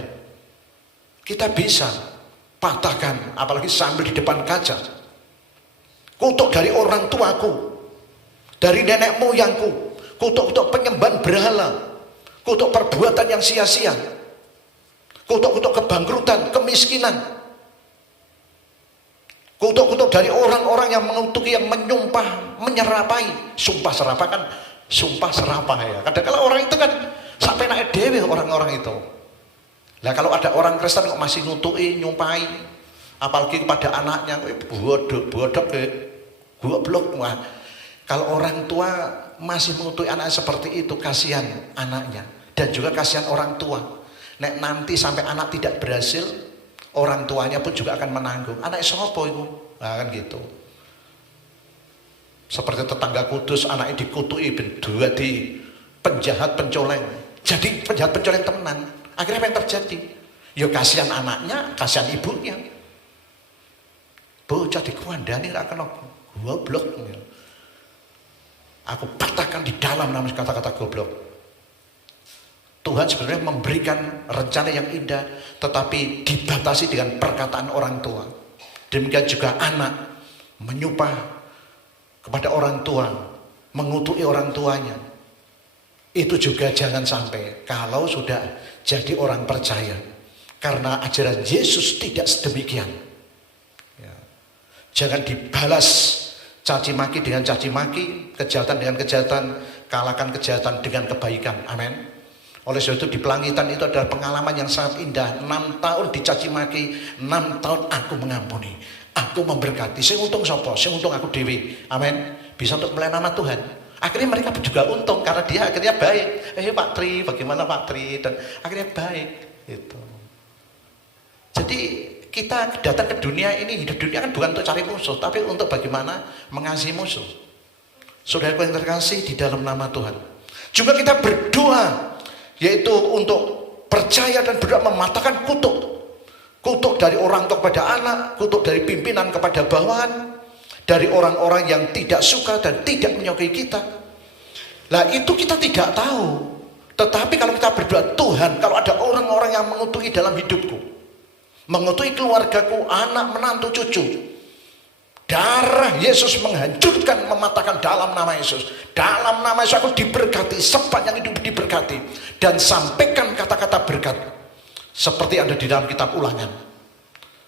Kita bisa patahkan, apalagi sambil di depan kaca. Kutuk dari orang tuaku, dari nenek moyangku, kutuk-kutuk penyembahan berhala, kutuk perbuatan yang sia-sia, kutuk-kutuk kebangkrutan, kemiskinan, kutuk-kutuk dari orang-orang yang mengutuki, yang menyumpah, menyerapai. Sumpah serapah kan, sumpah serapah ya. Kadang-kadang orang itu kan sampai naik dewe orang-orang itu. Nah kalau ada orang Kristen kok masih nutuki, nyumpahi, apalagi kepada anaknya, bodoh, goblok. Kalau orang tua masih mengutuki anaknya seperti itu, kasihan anaknya dan juga kasihan orang tua. Nek nanti sampai anak tidak berhasil, orang tuanya pun juga akan menanggung. Anak sopo itu, nah kan gitu. Seperti tetangga kudus, anaknya dikutuki, berdua di penjahat pencoleng. Jadi penjahat pencoleng temenan. Akhirnya apa yang terjadi? Ya kasihan anaknya, kasihan ibunya. Bocah dikuandani ra kena goblok. Aku patahkan di dalam nama kata-kata goblok. Tuhan sebenarnya memberikan rencana yang indah, tetapi dibatasi dengan perkataan orang tua. Demikian juga anak menyumpah kepada orang tua, mengutuki orang tuanya. Itu juga jangan sampai kalau sudah jadi orang percaya. Karena ajaran Yesus tidak sedemikian. Ya. Jangan dibalas caci maki dengan caci maki, kejahatan dengan kejahatan, kalahkan kejahatan dengan kebaikan. Amin. Oleh sebab itu di Pelangitan itu adalah pengalaman yang sangat indah. 6 tahun dicaci maki, 6 tahun aku mengampuni, aku memberkati. Sing untung sapa? Sing untung aku dewi. Amin. Bisa untuk melayani nama Tuhan. Akhirnya mereka juga untung karena dia akhirnya baik. Pak Tri, bagaimana Pak Tri? Dan akhirnya baik. Itu. Jadi kita datang ke dunia ini, hidup dunia kan bukan untuk cari musuh, tapi untuk bagaimana mengasihi musuh. Saudaraku yang terkasih di dalam nama Tuhan. Juga kita berdoa, yaitu untuk percaya dan berdoa mematahkan kutuk. Kutuk dari orang tua kepada anak, kutuk dari pimpinan kepada bawahan, dari orang-orang yang tidak suka dan tidak menyukai kita. Lah itu kita tidak tahu. Tetapi kalau kita berdoa, Tuhan, kalau ada orang-orang yang mengutuki dalam hidupku, mengutuki keluargaku, anak, menantu, cucu, darah Yesus menghancurkan, mematahkan dalam nama Yesus. Dalam nama Yesus aku diberkati, sepanjang hidup diberkati. Dan sampaikan kata-kata berkat seperti ada di dalam kitab Ulangan.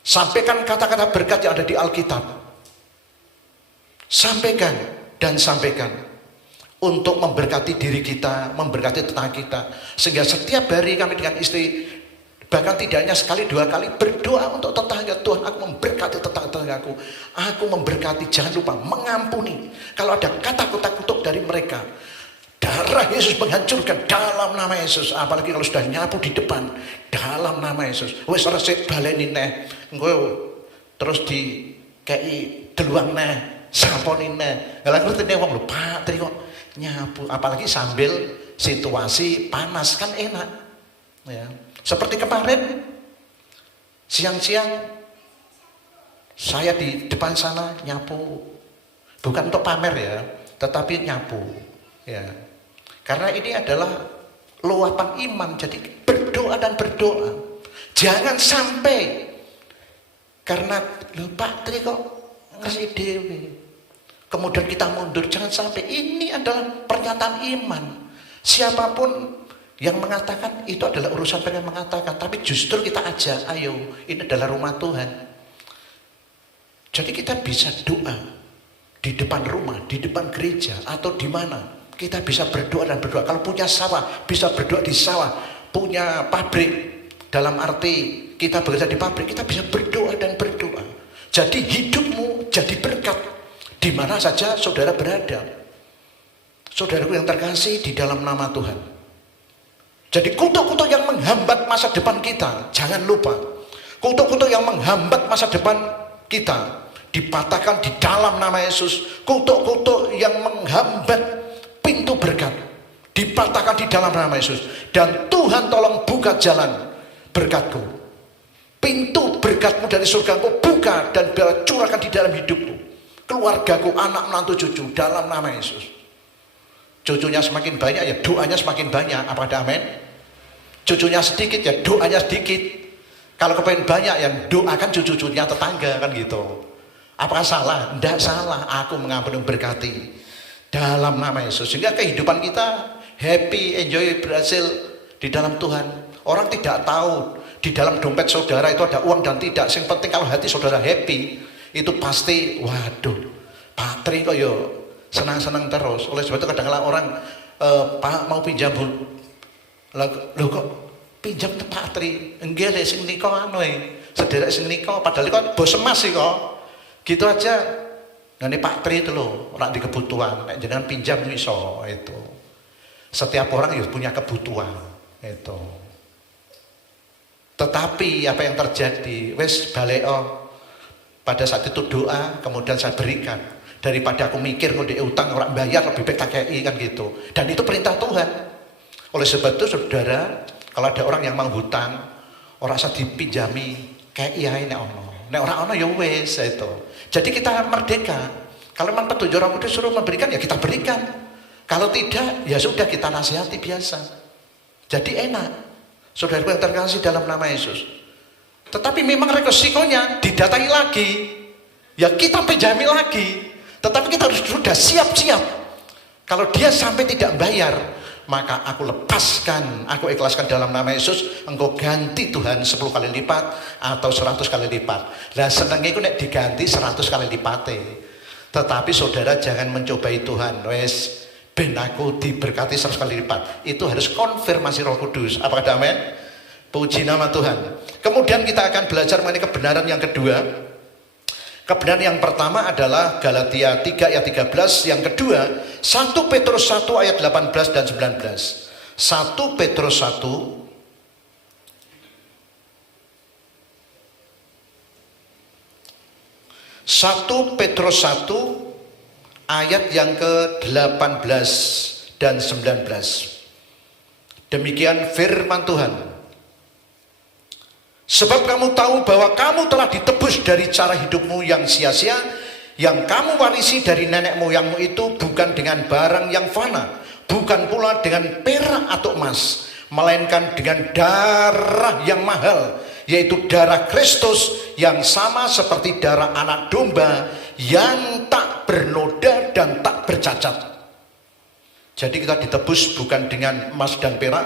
Sampaikan kata-kata berkat yang ada di Alkitab. Sampaikan dan sampaikan untuk memberkati diri kita, memberkati tetangga kita, sehingga setiap hari kami dengan istri, bahkan tidak hanya sekali 2 kali, berdoa untuk tetangga. Tuhan, aku memberkati tetangga-tetanggaku, aku memberkati, jangan lupa mengampuni kalau ada kata-kata kutuk dari mereka. Darah Yesus menghancurkan dalam nama Yesus. Apalagi kalau sudah nyapu di depan, dalam nama Yesus. Wes ora sik baleni neh, engko terus di kei deluang neh, saponi neh. Lah ngerti nek wong lho, Pak Tri kok nyapu, apalagi sambil situasi panas kan enak. Ya. Seperti kemarin siang-siang saya di depan sana nyapu, bukan untuk pamer ya, tetapi nyapu. Ya. Karena ini adalah luapan iman, jadi berdoa dan berdoa. Jangan sampai karena lho Pak Tri kok ngasih dewe, kemudian kita mundur. Jangan sampai. Ini adalah pernyataan iman. Siapapun yang mengatakan itu adalah urusan pengen mengatakan, tapi justru kita ajak, ayo, ini adalah rumah Tuhan. Jadi kita bisa doa di depan rumah, di depan gereja, atau di mana kita bisa berdoa dan berdoa. Kalau punya sawah, bisa berdoa di sawah. Punya pabrik, dalam arti kita bekerja di pabrik, kita bisa berdoa dan berdoa. Jadi hidupmu jadi berkat di mana saja saudara berada. Saudaraku yang terkasih di dalam nama Tuhan. Jadi kutuk-kutuk yang menghambat masa depan kita, jangan lupa. Kutuk-kutuk yang menghambat masa depan kita dipatahkan di dalam nama Yesus. Kutuk-kutuk yang menghambat pintu berkat dipatahkan di dalam nama Yesus. Dan Tuhan tolong buka jalan berkat-Ku. Pintu berkat-Mu dari surga-Ku buka dan curahkan di dalam hidupku, keluargaku, anak, menantu, cucu, dalam nama Yesus. Cucunya semakin banyak ya doanya semakin banyak. Apa ada amin? Cucunya sedikit ya doanya sedikit. Kalau kepengen banyak ya doakan cucu-cucunya tetangga, kan gitu. Apakah salah? Tidak salah. Aku mengampuni, berkati dalam nama Yesus, sehingga kehidupan kita happy, enjoy, berhasil di dalam Tuhan. Orang tidak tahu di dalam dompet saudara itu ada uang dan tidak. Yang penting kalau hati saudara happy, itu pasti waduh, Pak Tri kok yo senang-senang terus. Oleh sebab itu kadang-kadang orang Pak mau pinjam lo kok pinjam ke Pak Tri, enggak deh sing niko anu sederek sing niko, padahal kok bos emas sih kok. Gitu aja. Nah ini Pak Tri itu loh, orang di kebutuhan, jangan pinjam iso itu. Setiap orang ya punya kebutuhan itu. Tetapi apa yang terjadi? Wes baleo. Pada saat itu doa, kemudian saya berikan. Daripada aku mikir ngode utang orang bayar, lebih baik tak kei, kan gitu. Dan itu perintah Tuhan. Oleh sebab itu saudara, kalau ada orang yang mau hutang, orang usah dipinjami, kei ae nek ono. Nek ora ono ya wes itu. Jadi kita merdeka. Kalau memang petunjuk Roh Kudus suruh memberikan ya kita berikan. Kalau tidak ya sudah kita nasihati biasa. Jadi enak. Saudaraku yang terkasih dalam nama Yesus. Tetapi memang resikonya didatangi lagi. Ya kita pinjami lagi. Tetapi kita harus sudah siap-siap. Kalau dia sampai tidak bayar, maka aku lepaskan, aku ikhlaskan dalam nama Yesus. Engkau ganti Tuhan 10 kali lipat atau 100 kali lipat. Lah senengnya itu nek diganti 100 kali lipat. Tetapi saudara jangan mencobai Tuhan. Wes ben aku diberkati 100 kali lipat. Itu harus konfirmasi Roh Kudus. Apakah ada amin? Puji nama Tuhan. Kemudian kita akan belajar mengenai kebenaran yang kedua. Kebenaran yang pertama adalah Galatia 3 ayat 13. Yang kedua 1 Petrus 1 ayat 18 dan 19. 1 Petrus 1 1 Petrus 1 ayat yang ke-18 dan 19. Demikian firman Tuhan. Sebab kamu tahu bahwa kamu telah ditebus dari cara hidupmu yang sia-sia, yang kamu warisi dari nenek moyangmu itu, bukan dengan barang yang fana, bukan pula dengan perak atau emas, melainkan dengan darah yang mahal, yaitu darah Kristus, yang sama seperti darah anak domba yang tak bernoda dan tak bercacat. Jadi kita ditebus bukan dengan emas dan perak,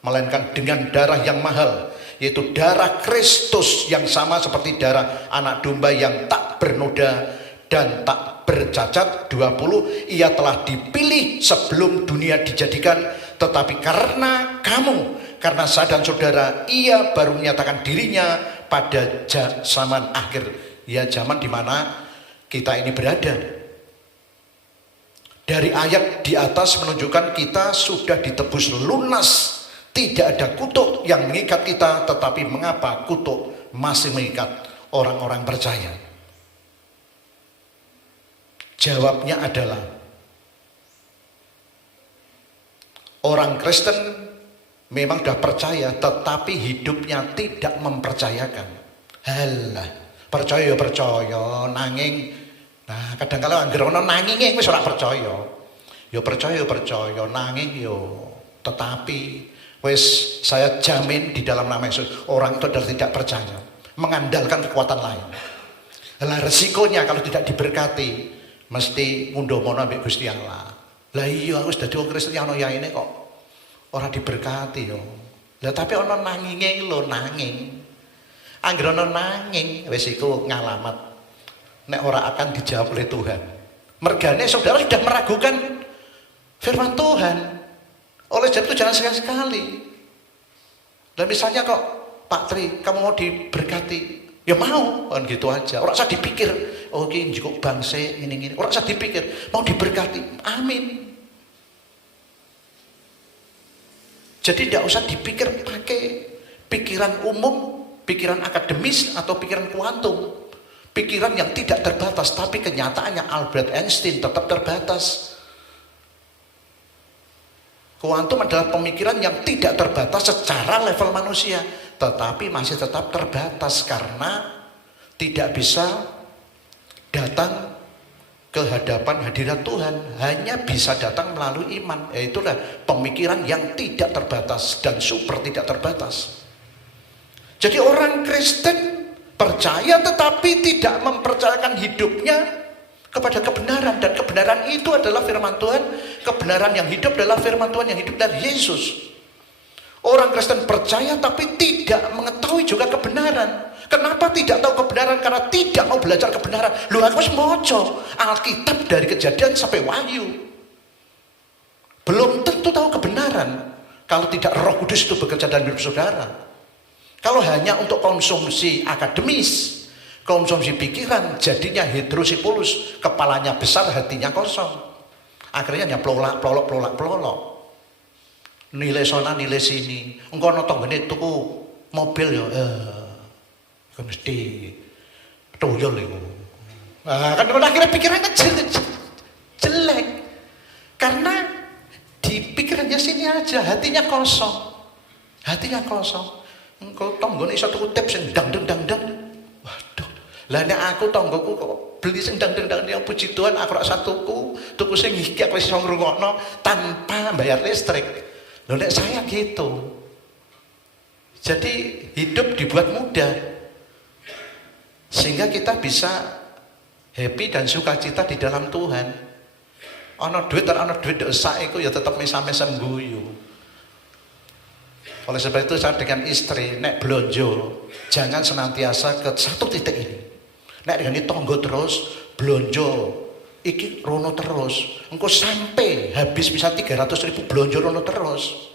melainkan dengan darah yang mahal, yaitu darah Kristus, yang sama seperti darah anak domba yang tak bernoda dan tak bercacat. 20. Ia telah dipilih sebelum dunia dijadikan, tetapi karena kamu, karena saya dan saudara, ia baru menyatakan dirinya pada zaman akhir. Ya, zaman di mana kita ini berada. Dari ayat di atas menunjukkan kita sudah ditebus lunas. Tidak ada kutuk yang mengikat kita, tetapi mengapa kutuk masih mengikat orang-orang percaya? Jawabnya adalah orang Kristen memang sudah percaya, tetapi hidupnya tidak mempercayakan. Halah, percaya nanging. Nah, kadang-kadang anggere ana nanging wis ora percaya. Ya percaya nanging yo tetapi wes saya jamin di dalam nama Yesus orang itu adalah tidak percaya, mengandalkan kekuatan lain. Lah resikonya kalau tidak diberkati mesti ngundoh-mono ambek Gusti Allah. Lah iya aku wis dadi wong Kristen ana yaine kok ora diberkati yo. Lah tapi ana nanginge lho, nanging. Anggere ana nanging wis iku ngalamat nek ora akan dijawab oleh Tuhan. Mergane saudara sudah meragukan firman Tuhan. Oleh sebab itu jangan sekali-sekali. Dan misalnya kok Pak Tri, kamu mau diberkati, ya mau, kan gitu aja. Orang usah dipikir, oh ini cukup bangsa ini. Orang usah dipikir, mau diberkati, amin. Jadi tidak usah dipikir pakai pikiran umum, pikiran akademis atau pikiran kuantum, pikiran yang tidak terbatas. Tapi kenyataannya Albert Einstein tetap terbatas. Kuantum adalah pemikiran yang tidak terbatas secara level manusia, tetapi masih tetap terbatas karena tidak bisa datang ke hadapan hadirat Tuhan, hanya bisa datang melalui iman. Yaitulah pemikiran yang tidak terbatas dan super tidak terbatas. Jadi orang Kristen percaya tetapi tidak mempercayakan hidupnya kepada kebenaran, dan kebenaran itu adalah firman Tuhan. Kebenaran yang hidup adalah firman Tuhan yang hidup dari Yesus. Orang Kristen percaya tapi tidak mengetahui juga kebenaran. Kenapa tidak tahu kebenaran? Karena tidak mau belajar kebenaran. Lu aku harus moco Alkitab dari Kejadian sampai Wahyu. Belum tentu tahu kebenaran kalau tidak Roh Kudus itu bekerja dalam hidup saudara. Kalau hanya untuk konsumsi akademis, konsumsi pikiran, jadinya heterosipulus, kepalanya besar, hatinya kosong. Akhirnya hanya pelolak. Nilai sana, nilai sini. Engkau nonton gini tuku mobil ya, mesti tuyul itu. Kan akhirnya pikirannya jelek. Karena di pikirannya sini aja, hatinya kosong. Engkau tonggo iso tuku tip sing dang. Waduh. Lah nek aku tonggoku kok beli sing dang-dang yang puji Tuhan aku rak tuku sing iki aku iso ngrungokno tanpa bayar listrik. Loh nek saya gitu. Jadi hidup dibuat mudah sehingga kita bisa happy dan sukacita di dalam Tuhan. Ana duit sak iku ya tetep mesam-mesam guyu. Oleh sebab itu saya dengan istri nek blonjo jangan senantiasa ke satu titik ini. Nek dengan tonggo terus blonjo iki rono terus, engko sampai habis bisa 300.000 blonjo rono terus.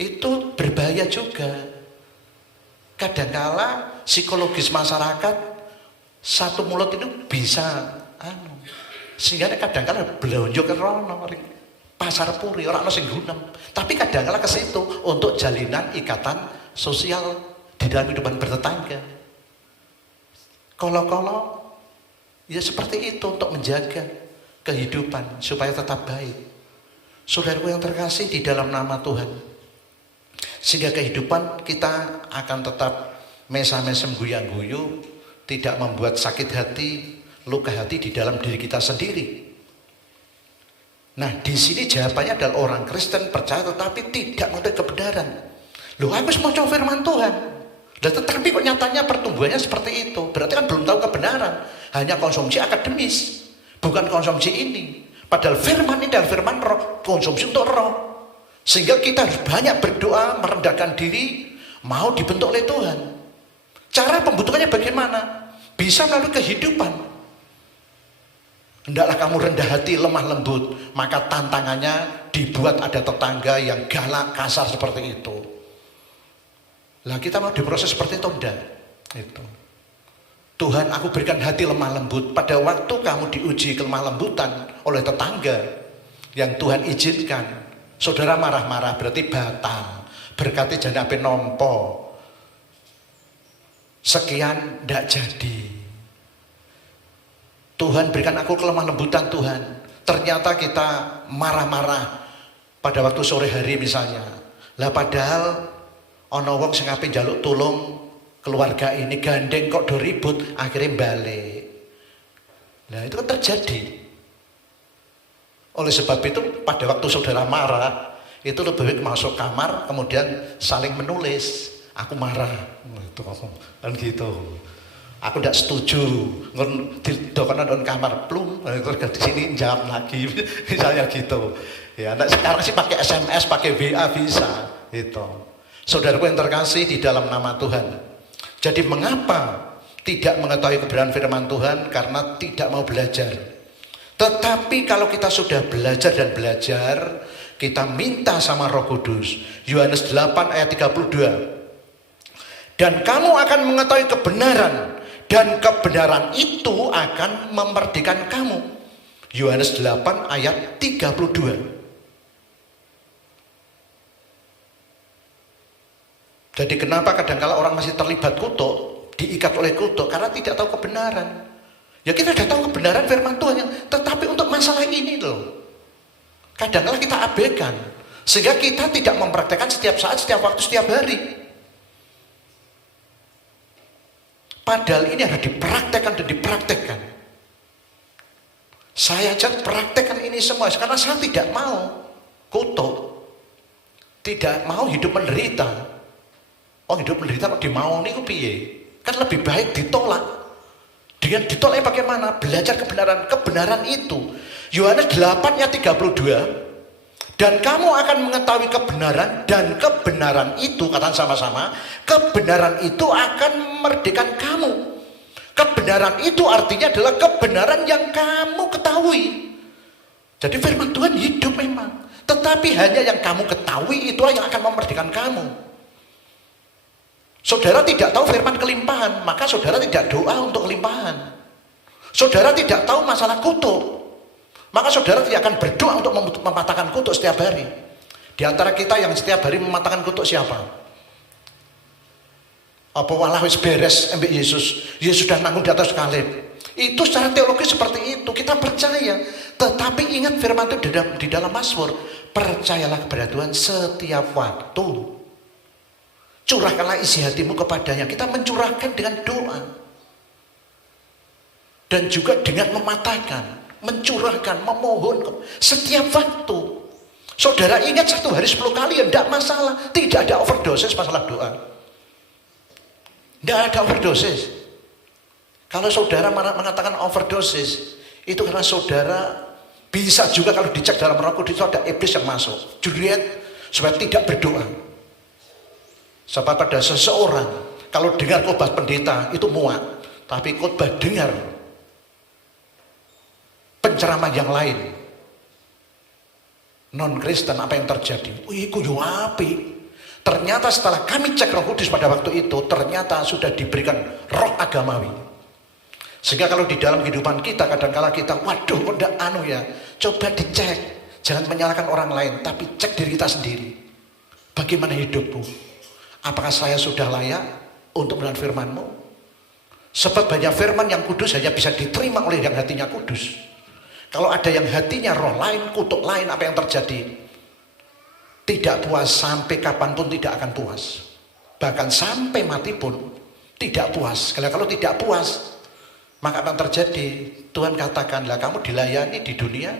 Itu berbahaya juga. Kadangkala psikologis masyarakat satu mulut itu bisa sehingga kadangkala blonjo ke rono pasar puri orang sing gunem, tapi kadangkala ke situ untuk jalinan ikatan sosial di dalam kehidupan bertetangga. Kalau ya seperti itu untuk menjaga kehidupan supaya tetap baik. Saudaraku yang terkasih di dalam nama Tuhan, sehingga kehidupan kita akan tetap mesam-mesem guyang-guyu, tidak membuat sakit hati, luka hati di dalam diri kita sendiri. Nah, di sini jawabannya adalah orang Kristen percaya tetapi tidak mengerti kebenaran. Loh, aku mau coba firman Tuhan. Dan tetapi kok nyatanya pertumbuhannya seperti itu. Berarti kan belum tahu kebenaran. Hanya konsumsi akademis, bukan konsumsi ini. Padahal firman ini adalah firman roh, konsumsi untuk roh. Sehingga kita harus banyak berdoa, merendahkan diri, mau dibentuk oleh Tuhan. Cara pembentukannya bagaimana? Bisa melalui kehidupan. Hendaklah kamu rendah hati, lemah lembut. Maka tantangannya dibuat ada tetangga yang galak, kasar seperti itu. Lah kita mau diproses seperti itu enggak? Itu. Tuhan, aku berikan hati lemah lembut. Pada waktu kamu diuji kelemah lembutan oleh tetangga yang Tuhan izinkan, saudara marah-marah berarti batal. Berkati jangan sampai nompo. Sekian enggak jadi. Tuhan berikan aku kelemah lembutan Tuhan. Ternyata kita marah-marah pada waktu sore hari misalnya. Lah padahal ana wong sing ape njaluk tulung keluarga ini gandeng kok do ribut akhirnya balik. Nah itu kan terjadi. Oleh sebab itu pada waktu saudara marah itu lebih baik masuk kamar kemudian saling menulis. Aku marah. Itu kan gitu. Aku tidak setuju, dokonan don kamar plum, terus di sini jawab lagi, misalnya gitu. Ya, nah sekarang sih pakai SMS, pakai WA bisa, itu. Saudaraku yang terkasih di dalam nama Tuhan. Jadi mengapa tidak mengetahui kebenaran firman Tuhan? Karena tidak mau belajar. Tetapi kalau kita sudah belajar dan belajar, kita minta sama Roh Kudus. Yohanes 8 ayat 32. Dan kamu akan mengetahui kebenaran. Dan kebenaran itu akan memerdekakan kamu. Yohanes 8 ayat 32. Jadi kenapa kadangkala orang masih terlibat kutuk, diikat oleh kutuk? Karena tidak tahu kebenaran. Ya kita sudah tahu kebenaran firman Tuhan, tetapi untuk masalah ini loh, kadangkala kita abaikan. Sehingga kita tidak mempraktekkan setiap saat, setiap waktu, setiap hari. Padahal ini harus dipraktekkan dan dipraktekkan. Saya aja praktekkan ini semua karena saya tidak mau kutuk, tidak mau hidup menderita. Oh, hidup menderita kok dimau niku piye? Kan lebih baik ditolak. Dengan ditolak bagaimana? Belajar kebenaran. Kebenaran itu Yohanes 8:32. Dan kamu akan mengetahui kebenaran, dan kebenaran itu, katakan sama-sama, kebenaran itu akan memerdekakan kamu. Kebenaran itu artinya adalah kebenaran yang kamu ketahui. Jadi firman Tuhan hidup memang, tetapi hanya yang kamu ketahui itulah yang akan memerdekakan kamu. Saudara tidak tahu firman kelimpahan, maka saudara tidak doa untuk kelimpahan. Saudara tidak tahu masalah kutuk, maka saudara tidak akan berdoa untuk mematahkan kutuk setiap hari. Di antara kita yang setiap hari mematahkan kutuk siapa? Apa walah wis beres ambek Yesus? Yesus sudah nanggung di atas salib. Itu secara teologi seperti itu, kita percaya. Tetapi ingat firman itu di dalam Mazmur, percayalah kepada Tuhan setiap waktu. Curahkanlah isi hatimu kepadanya. Kita mencurahkan dengan doa. Dan juga dengan mematahkan, mencurahkan, memohon setiap waktu. Saudara ingat 1 hari 10 kali ya tidak masalah. Tidak ada overdosis masalah doa. Tidak ada overdosis. Kalau saudara mengatakan overdosis, itu karena saudara bisa juga kalau dicek dalam Roh Kudus itu ada iblis yang masuk. Juriat supaya tidak berdoa. Sebab pada seseorang kalau dengar khotbah pendeta itu muak, tapi khotbah dengar penceramah yang lain non Kristen, apa yang terjadi? Iku yo apik. Ternyata setelah kami cek Roh Kudus pada waktu itu, ternyata sudah diberikan roh agamawi. Sehingga kalau di dalam kehidupan kita kadang-kala kita, waduh kok ndak anu ya, coba dicek. Jangan menyalahkan orang lain, tapi cek diri kita sendiri. Bagaimana hidupmu? Apakah saya sudah layak untuk menerima firman-Mu? Sebab banyak firman yang kudus hanya bisa diterima oleh yang hatinya kudus. Kalau ada yang hatinya roh lain, kutuk lain, apa yang terjadi? Tidak puas, sampai kapanpun tidak akan puas. Bahkan sampai mati pun tidak puas. Kalau tidak puas, maka apa yang terjadi? Tuhan katakanlah kamu dilayani di dunia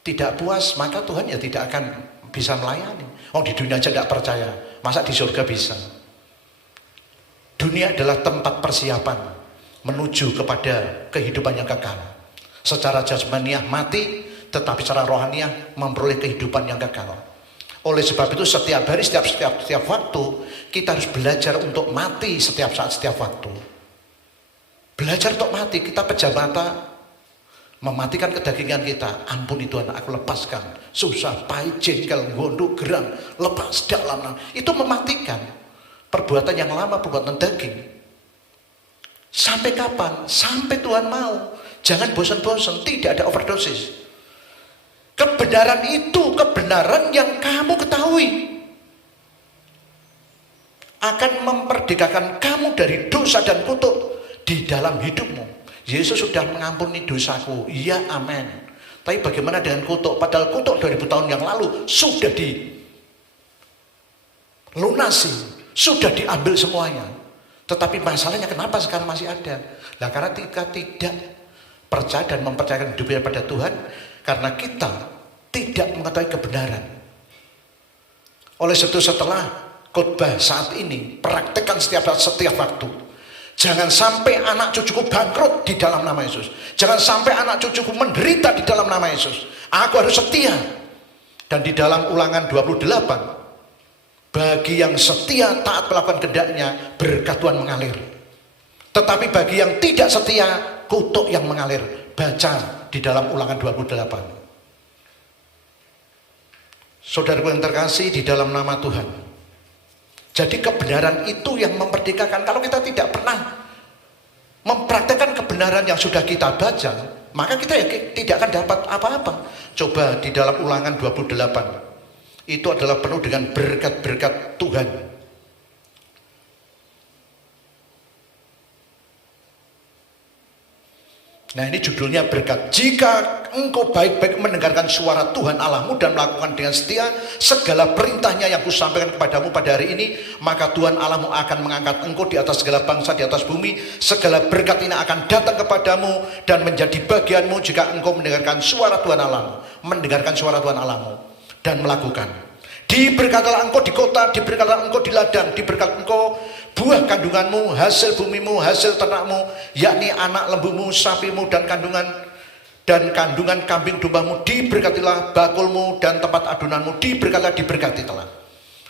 tidak puas, maka Tuhan ya tidak akan bisa melayani. Oh, di dunia aja tidak percaya, masa di surga bisa? Dunia adalah tempat persiapan menuju kepada kehidupan yang kekal. Secara jasmaniah mati, tetapi secara rohaniah memperoleh kehidupan yang kekal. Oleh sebab itu setiap hari, setiap waktu kita harus belajar untuk mati setiap saat, setiap waktu. Belajar untuk mati. Kita pejam mata, mematikan kedagingan kita. Ampuni Tuhan, aku lepaskan susah, pahit, jengkel, gondok, geram, lepas dalam. Itu mematikan perbuatan yang lama, perbuatan daging. Sampai kapan? Sampai Tuhan mau. Jangan bosan-bosan, tidak ada overdosis. Kebenaran itu, kebenaran yang kamu ketahui akan memperdekakan kamu dari dosa dan kutuk di dalam hidupmu. Yesus sudah mengampuni dosaku, iya amin. Tapi bagaimana dengan kutuk? Padahal kutuk 2000 tahun yang lalu sudah dilunasi, sudah diambil semuanya. Tetapi masalahnya kenapa sekarang masih ada? Nah, karena kita tidak percaya dan mempercayakan hidupnya pada Tuhan, karena kita tidak mengetahui kebenaran. Oleh sebab itu setelah khotbah saat ini, praktekkan setiap waktu. Jangan sampai anak cucuku bangkrut di dalam nama Yesus. Jangan sampai anak cucuku menderita di dalam nama Yesus. Aku harus setia. Dan di dalam Ulangan 28, bagi yang setia taat melakukan kehendaknya, berkat Tuhan mengalir. Tetapi bagi yang tidak setia, kutuk yang mengalir. Baca di dalam Ulangan 28. Saudaraku yang terkasih di dalam nama Tuhan. Jadi kebenaran itu yang memperdekakan. Kalau kita tidak pernah mempraktekkan kebenaran yang sudah kita baca, maka kita ya tidak akan dapat apa-apa. Coba di dalam Ulangan 28. Itu adalah penuh dengan berkat-berkat Tuhan. Nah, ini judulnya berkat. Jika engkau baik-baik mendengarkan suara Tuhan Allahmu dan melakukan dengan setia segala perintahnya yang kusampaikan kepadamu pada hari ini, maka Tuhan Allahmu akan mengangkat engkau di atas segala bangsa di atas bumi. Segala berkat ini akan datang kepadamu dan menjadi bagianmu jika engkau mendengarkan suara Tuhan Allahmu, mendengarkan suara Tuhan Allahmu dan melakukan. Diberkatilah engkau di kota, diberkatilah engkau di ladang, diberkati engkau buah kandunganmu, hasil bumimu, hasil ternakmu, yakni anak lembumu, sapimu dan kandungan kambing dombamu. Diberkatilah bakulmu dan tempat adunanmu, diberkati telah.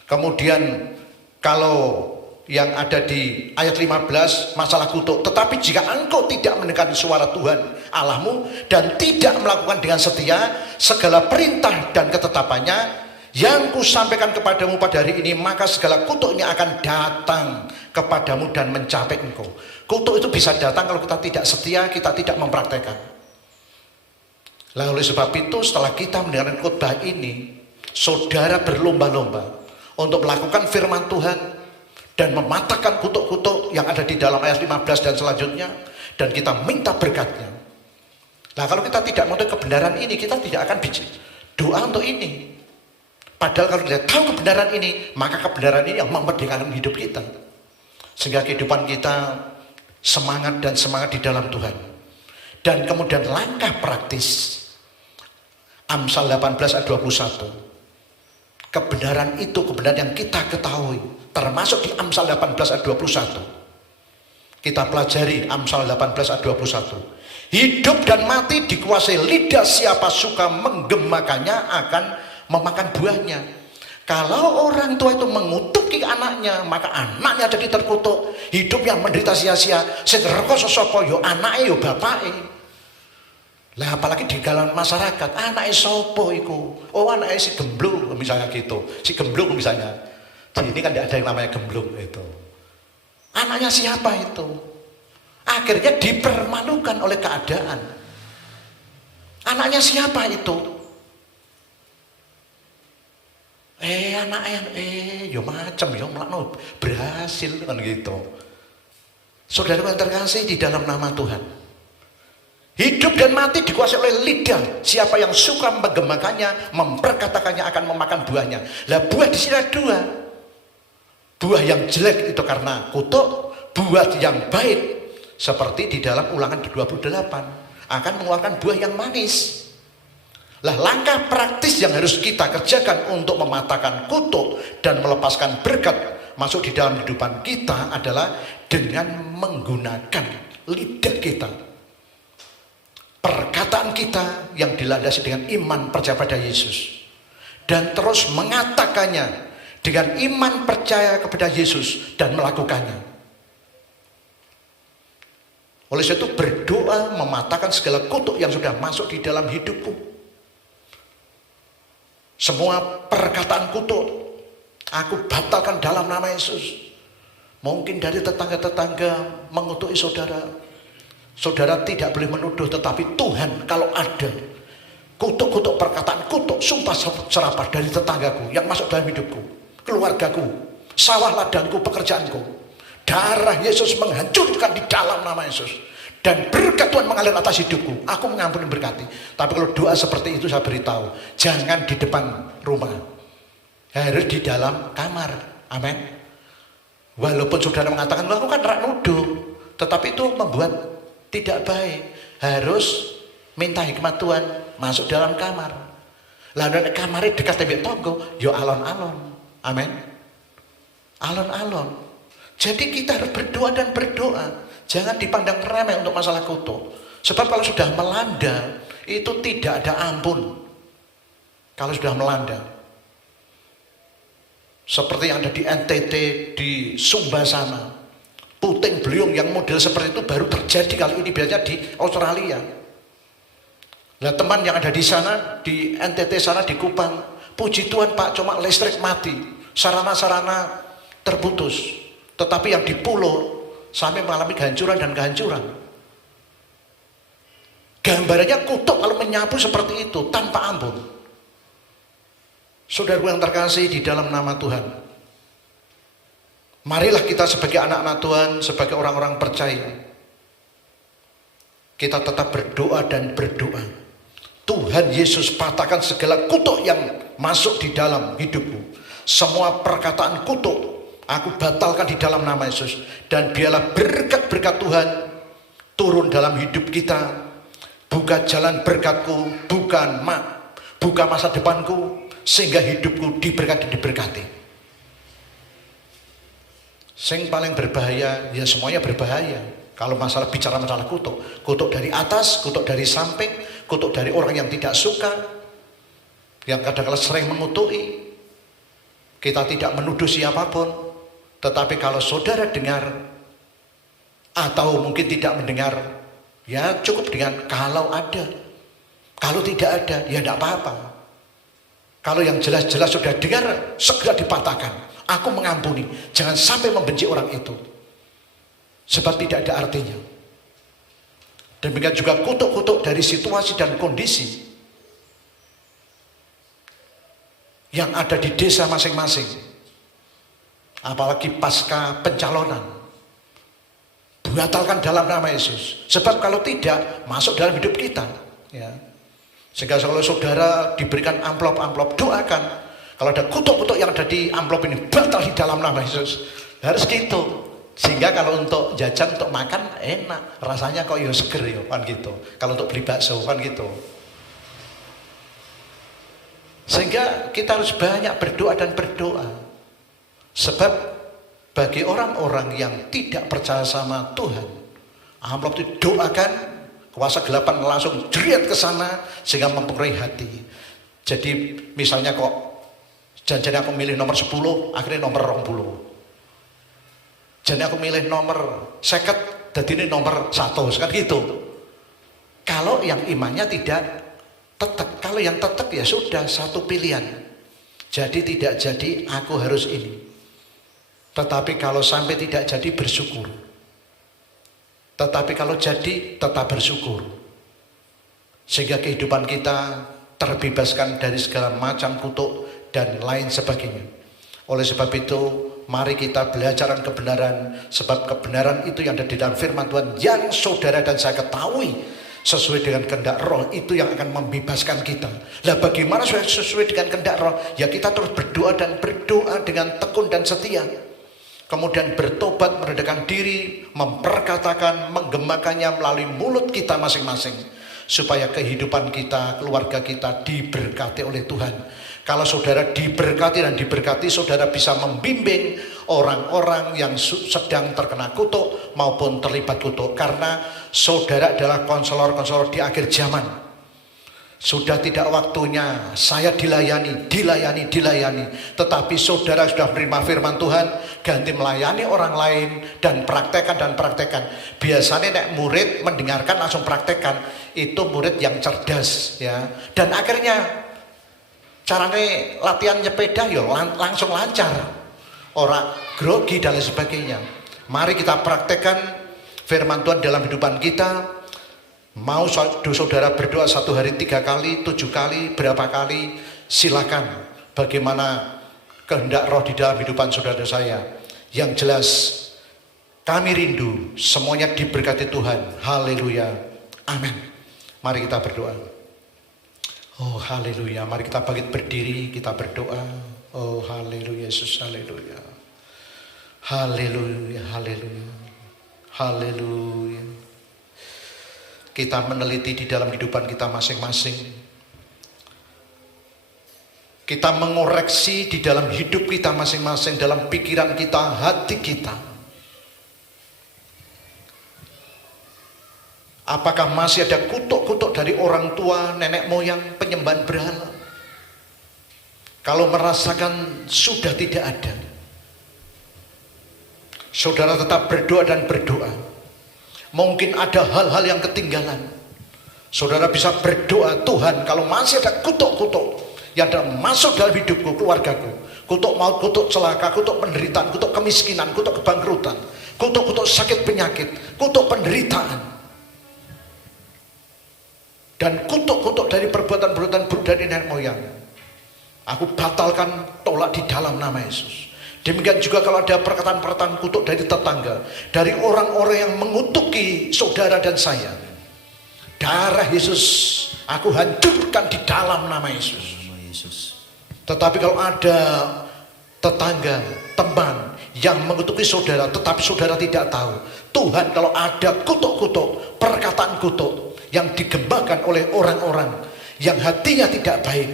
Kemudian kalau yang ada di ayat 15 masalah kutuk, tetapi jika engkau tidak mendengarkan suara Tuhan Allahmu dan tidak melakukan dengan setia segala perintah dan ketetapannya yang kusampaikan kepadamu pada hari ini, maka segala kutuk ini akan datang kepadamu dan mencapai engkau. Kutuk itu bisa datang kalau kita tidak setia, kita tidak mempraktekkan. Lalu oleh sebab itu setelah kita mendengarkan khotbah ini, saudara berlomba-lomba untuk melakukan firman Tuhan dan mematahkan kutuk-kutuk yang ada di dalam ayat 15 dan selanjutnya, dan kita minta berkatnya. Nah, kalau kita tidak mengerti kebenaran ini, kita tidak akan doa untuk ini. Padahal kalau kita tahu kebenaran ini, maka kebenaran ini yang memerdekakan hidup kita. Sehingga kehidupan kita semangat dan semangat di dalam Tuhan. Dan kemudian langkah praktis. Amsal 18 ayat 21. Kebenaran itu kebenaran yang kita ketahui. Termasuk di Amsal 18 ayat 21. Kita pelajari Amsal 18 ayat 21. Hidup dan mati dikuasai lidah, siapa suka menggemakannya akan memakan buahnya. Kalau orang tua itu mengutuki anaknya, maka anaknya jadi terkutuk. Hidup yang menderita sia-sia. Sing rekoso sapa yo anake yo bapake. Lah apalagi di dalam masyarakat, anake sapa iku? Oh, anake si gemblung misalnya gitu. Si gemblung misalnya. Di ini kan tidak ada yang namanya gemblung itu. Anaknya siapa itu? Akhirnya dipermalukan oleh keadaan. Anaknya siapa itu? Yo macam yo melakno berhasil kan gitu. Saudara yang terkasih di dalam nama Tuhan, hidup dan mati dikuasai oleh lidah. Siapa yang suka menggemakannya, memperkatakannya akan memakan buahnya. Lah buah di sini ada dua. Buah yang jelek itu karena kutuk, buah yang baik seperti di dalam Ulangan 28 akan mengeluarkan buah yang manis. Lah langkah praktis yang harus kita kerjakan untuk mematahkan kutuk dan melepaskan berkat masuk di dalam kehidupan kita adalah dengan menggunakan lidah kita. Perkataan kita yang dilandasi dengan iman percaya pada Yesus. Dan terus mengatakannya dengan iman percaya kepada Yesus dan melakukannya. Oleh sebab itu berdoa mematahkan segala kutuk yang sudah masuk di dalam hidupku. Semua perkataan kutuk aku batalkan dalam nama Yesus. Mungkin dari tetangga-tetangga mengutuki saudara. Saudara tidak boleh menuduh, tetapi Tuhan kalau ada kutuk-kutuk perkataan kutuk, sumpah serapah dari tetanggaku yang masuk dalam hidupku, keluargaku, sawah ladangku, pekerjaanku, darah Yesus menghancurkan di dalam nama Yesus. Dan berkat Tuhan mengalir atas hidupku. Aku mengampuni berkati. Tapi kalau doa seperti itu saya beritahu, jangan di depan rumah, harus di dalam kamar. Amin. Walaupun saudara mengatakan, aku kan rak nuduh, tetapi itu membuat tidak baik. Harus minta hikmat Tuhan, masuk dalam kamar. Lalu kamarnya dekat tembok tonggo, yo alon-alon. Amin. Alon-alon. Jadi kita harus berdoa dan berdoa. Jangan dipandang remeh untuk masalah kutuk. Sebab kalau sudah melanda, itu tidak ada ampun. Kalau sudah melanda. Seperti yang ada di NTT, di Sumba sana. Puting beliung yang model seperti itu baru terjadi kali ini, biasanya di Australia. Nah, teman yang ada di sana, di NTT sana, di Kupang, puji Tuhan Pak, cuma listrik mati. Sarana-sarana terputus. Tetapi yang di pulau, sampai mengalami kehancuran dan kehancuran. Gambarannya kutuk kalau menyapu seperti itu tanpa ampun. Saudara yang terkasih di dalam nama Tuhan, marilah kita sebagai anak-anak Tuhan, sebagai orang-orang percaya, kita tetap berdoa dan berdoa. Tuhan Yesus, patahkan segala kutuk yang masuk di dalam hidupmu. Semua perkataan kutuk aku batalkan di dalam nama Yesus. Dan biarlah berkat-berkat Tuhan turun dalam hidup kita. Buka jalan berkatku, buka masa depanku, sehingga hidupku diberkati. Yang paling berbahaya, ya semuanya berbahaya. Kalau bicara masalah kutuk dari atas, kutuk dari samping, kutuk dari orang yang tidak suka, yang kadang-kadang sering mengutuki. Kita tidak menuduh siapapun, tetapi kalau saudara dengar atau mungkin tidak mendengar, ya cukup dengan kalau ada. Kalau tidak ada, ya tidak apa-apa. Kalau yang jelas-jelas sudah dengar, segera dipatahkan. Aku mengampuni, jangan sampai membenci orang itu. Sebab tidak ada artinya. Demikian juga kutuk-kutuk dari situasi dan kondisi yang ada di desa masing-masing. Apalagi pasca pencalonan. Batalkan dalam nama Yesus. Sebab kalau tidak, masuk dalam hidup kita. Ya. Sehingga kalau saudara diberikan amplop-amplop, doakan. Kalau ada kutuk-kutuk yang ada di amplop ini, batal di dalam nama Yesus. Harus gitu. Sehingga kalau untuk jajan, untuk makan enak, rasanya kok ya seger ya, kan gitu. Kalau untuk beli bakso kan gitu. Sehingga kita harus banyak berdoa dan berdoa. Sebab bagi orang-orang yang tidak percaya sama Tuhan, amplop itu doakan, kuasa gelapan langsung jeriat ke sana sehingga mempengaruhi hati. Jadi misalnya kok janjinya aku milih nomor 10, akhirnya nomor 20. Jadi aku milih nomor 50, jadi ini nomor 1, kan gitu. Kalau yang imannya tidak tetap, kalau yang tetap ya sudah satu pilihan. Jadi tidak jadi aku harus ini. Tetapi kalau sampai tidak jadi bersyukur. Tetapi kalau jadi tetap bersyukur. Sehingga kehidupan kita terbebaskan dari segala macam kutuk dan lain sebagainya. Oleh sebab itu, mari kita belajar kebenaran, sebab kebenaran itu yang ada di dalam firman Tuhan yang saudara dan saya ketahui sesuai dengan kehendak Roh, itu yang akan membebaskan kita. Lah bagaimana sesuai dengan kehendak Roh? Ya kita terus berdoa dan berdoa dengan tekun dan setia. Kemudian bertobat, merendahkan diri, memperkatakan, menggemakannya melalui mulut kita masing-masing, supaya kehidupan kita, keluarga kita diberkati oleh Tuhan. Kalau saudara diberkati dan diberkati, saudara bisa membimbing orang-orang yang sedang terkena kutuk maupun terlibat kutuk. Karena saudara adalah konselor-konselor di akhir zaman. Sudah tidak waktunya saya dilayani. Tetapi saudara sudah menerima firman Tuhan, ganti melayani orang lain dan praktekkan. Biasanya nek murid mendengarkan langsung praktekkan, itu murid yang cerdas ya. Dan akhirnya caranya latihan nyepeda ya langsung lancar, orang grogi dan lain sebagainya. Mari kita praktekkan firman Tuhan dalam kehidupan kita. Mau saudara berdoa 1 hari 3 kali, 7 kali, berapa kali, silakan. Bagaimana kehendak Roh di dalam kehidupan saudara saya. Yang jelas kami rindu semuanya diberkati Tuhan. Haleluya, amin. Mari kita berdoa. Oh haleluya, mari kita bangkit berdiri, kita berdoa. Oh haleluya Yesus, haleluya. Haleluya, haleluya. Haleluya. Kita meneliti di dalam kehidupan kita masing-masing. Kita mengoreksi di dalam hidup kita masing-masing, dalam pikiran kita, hati kita. Apakah masih ada kutuk-kutuk dari orang tua, nenek moyang, penyembahan berhala? Kalau merasakan sudah tidak ada, saudara tetap berdoa dan berdoa. Mungkin ada hal-hal yang ketinggalan. Saudara bisa berdoa, Tuhan kalau masih ada kutuk-kutuk yang masuk dalam hidupku, keluargaku, kutuk maut, kutuk celaka, kutuk penderitaan, kutuk kemiskinan, kutuk kebangkrutan, kutuk-kutuk sakit penyakit, kutuk penderitaan, dan kutuk-kutuk dari perbuatan-perbuatan buruk dari nenek moyang, aku batalkan, tolak di dalam nama Yesus. Demikian juga kalau ada perkataan-perkataan kutuk dari tetangga, dari orang-orang yang mengutuki saudara dan saya, darah Yesus, aku hancurkan di dalam nama Yesus. Nama Yesus. Tetapi kalau ada tetangga, teman yang mengutuki saudara, tetapi saudara tidak tahu, Tuhan kalau ada kutuk-kutuk, perkataan kutuk yang digembakan oleh orang-orang yang hatinya tidak baik,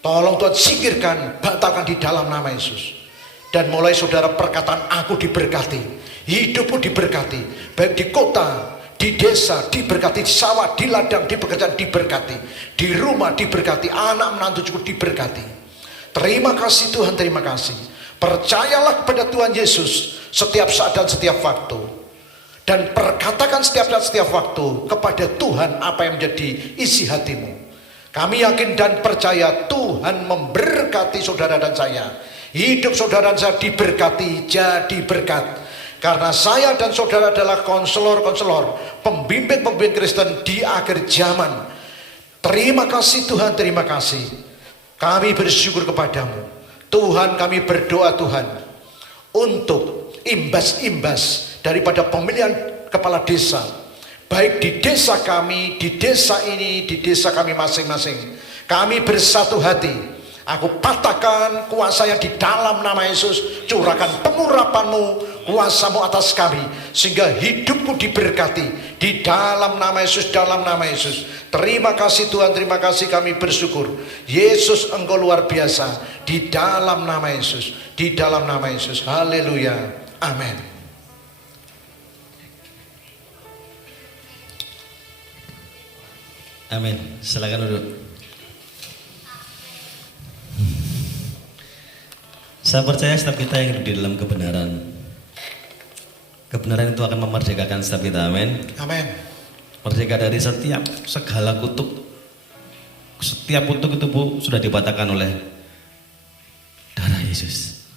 tolong Tuhan singkirkan, batalkan di dalam nama Yesus. Dan mulai saudara perkataan aku diberkati, hidupmu diberkati, baik di kota, di desa diberkati, di sawah, di ladang, di pekerjaan diberkati, di rumah diberkati, anak menantu cukup diberkati. Terima kasih Tuhan, terima kasih. Percayalah kepada Tuhan Yesus setiap saat dan setiap waktu, dan perkatakan setiap saat setiap waktu kepada Tuhan apa yang menjadi isi hatimu. Kami yakin dan percaya Tuhan memberkati saudara dan saya. Hidup saudara dan saya diberkati, jadi berkat. Karena saya dan saudara adalah konselor-konselor, pembimbing-pembimbing Kristen di akhir zaman. Terima kasih Tuhan, terima kasih. Kami bersyukur kepadamu. Tuhan, kami berdoa Tuhan untuk imbas-imbas daripada pemilihan kepala desa, baik di desa kami, di desa ini, di desa kami masing-masing. Kami bersatu hati. Aku patahkan kuasanya di dalam nama Yesus. Curahkan pengurapanmu, kuasamu atas kami, sehingga hidupku diberkati di dalam nama Yesus, dalam nama Yesus. Terima kasih Tuhan, terima kasih, kami bersyukur. Yesus, Engkau luar biasa. Di dalam nama Yesus, di dalam nama Yesus. Haleluya, amin. Amin. Silakan duduk. Saya percaya setiap kita yang hidup di dalam kebenaran, kebenaran itu akan memerdekakan setiap kita. Amin. Amin. Merdeka dari setiap segala kutuk. Setiap kutuk itu Bu sudah dipatahkan oleh darah Yesus.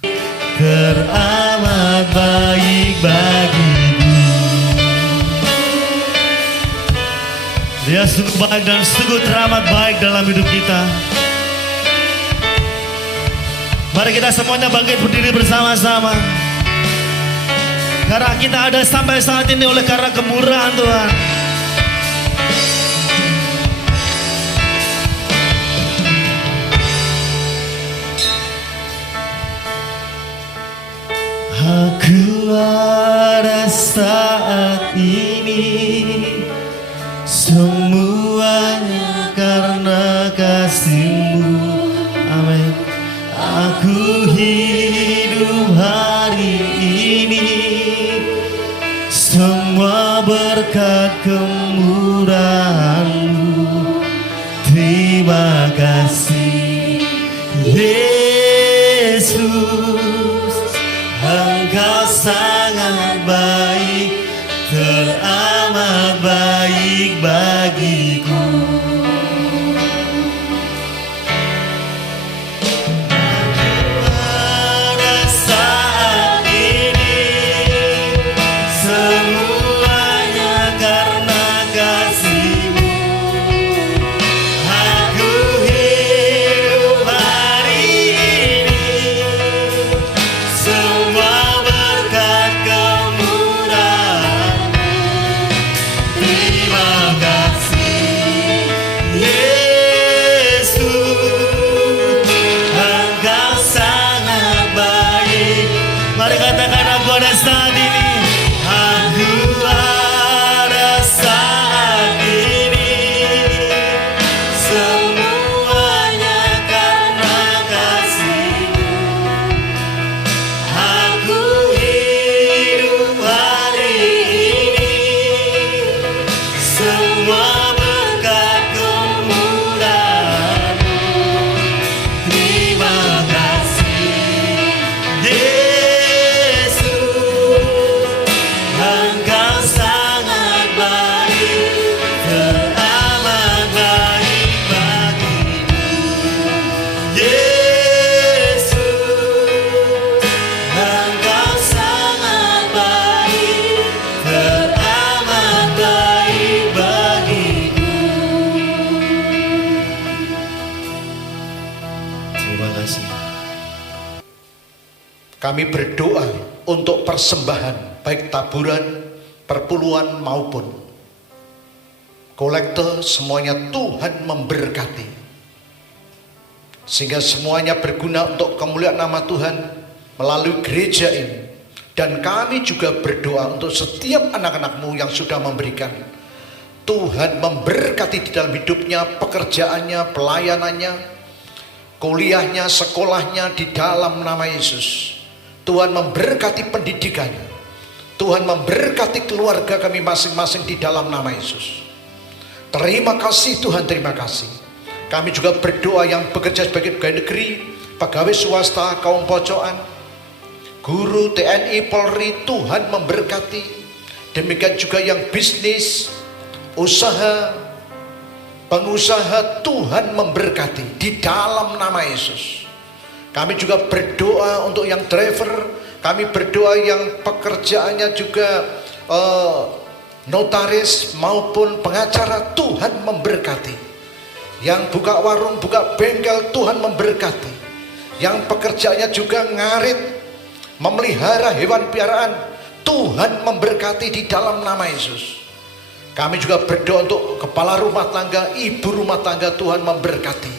Teramat baik bagimu. Dia sungguh baik dan sungguh teramat baik dalam hidup kita. Mari kita semuanya bangkit berdiri bersama-sama. Karena kita ada sampai saat ini oleh karena kemurahan Tuhan. Aku ada saat ini, semuanya karena kasih-Mu. Amin. Aku hidup hari ini, semua berkat kemurahan-Mu. Terima kasih Yesus, Engkau sangat baik, teramat baik bagiku. Kami berdoa untuk persembahan, baik taburan, perpuluhan maupun kolektor, semuanya Tuhan memberkati. Sehingga semuanya berguna untuk kemuliaan nama Tuhan melalui gereja ini. Dan kami juga berdoa untuk setiap anak-anak-Mu yang sudah memberikan. Tuhan memberkati di dalam hidupnya, pekerjaannya, pelayanannya, kuliahnya, sekolahnya di dalam nama Yesus. Tuhan memberkati pendidikannya. Tuhan memberkati keluarga kami masing-masing di dalam nama Yesus. Terima kasih Tuhan, terima kasih. Kami juga berdoa yang bekerja sebagai pegawai negeri, pegawai swasta, kaum pojokan, guru, TNI, Polri, Tuhan memberkati. Demikian juga yang bisnis, usaha, pengusaha, Tuhan memberkati di dalam nama Yesus. Kami juga berdoa untuk yang driver, kami berdoa yang pekerjaannya juga notaris maupun pengacara, Tuhan memberkati. Yang buka warung, buka bengkel, Tuhan memberkati. Yang pekerjaannya juga ngarit, memelihara hewan piaraan, Tuhan memberkati di dalam nama Yesus. Kami juga berdoa untuk kepala rumah tangga, ibu rumah tangga, Tuhan memberkati.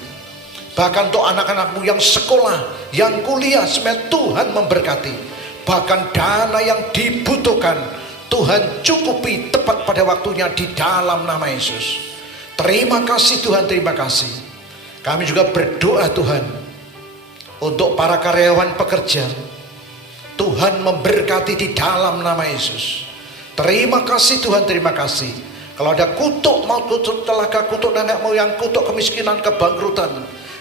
Bahkan untuk anak-anak-Mu yang sekolah, yang kuliah, semuanya Tuhan memberkati. Bahkan dana yang dibutuhkan, Tuhan cukupi tepat pada waktunya di dalam nama Yesus. Terima kasih Tuhan, terima kasih. Kami juga berdoa Tuhan untuk para karyawan pekerja, Tuhan memberkati di dalam nama Yesus. Terima kasih Tuhan, terima kasih. Kalau ada kutuk maut, kutuk telaga, kutuk nenek moyang, kutuk kemiskinan, kebangkrutan,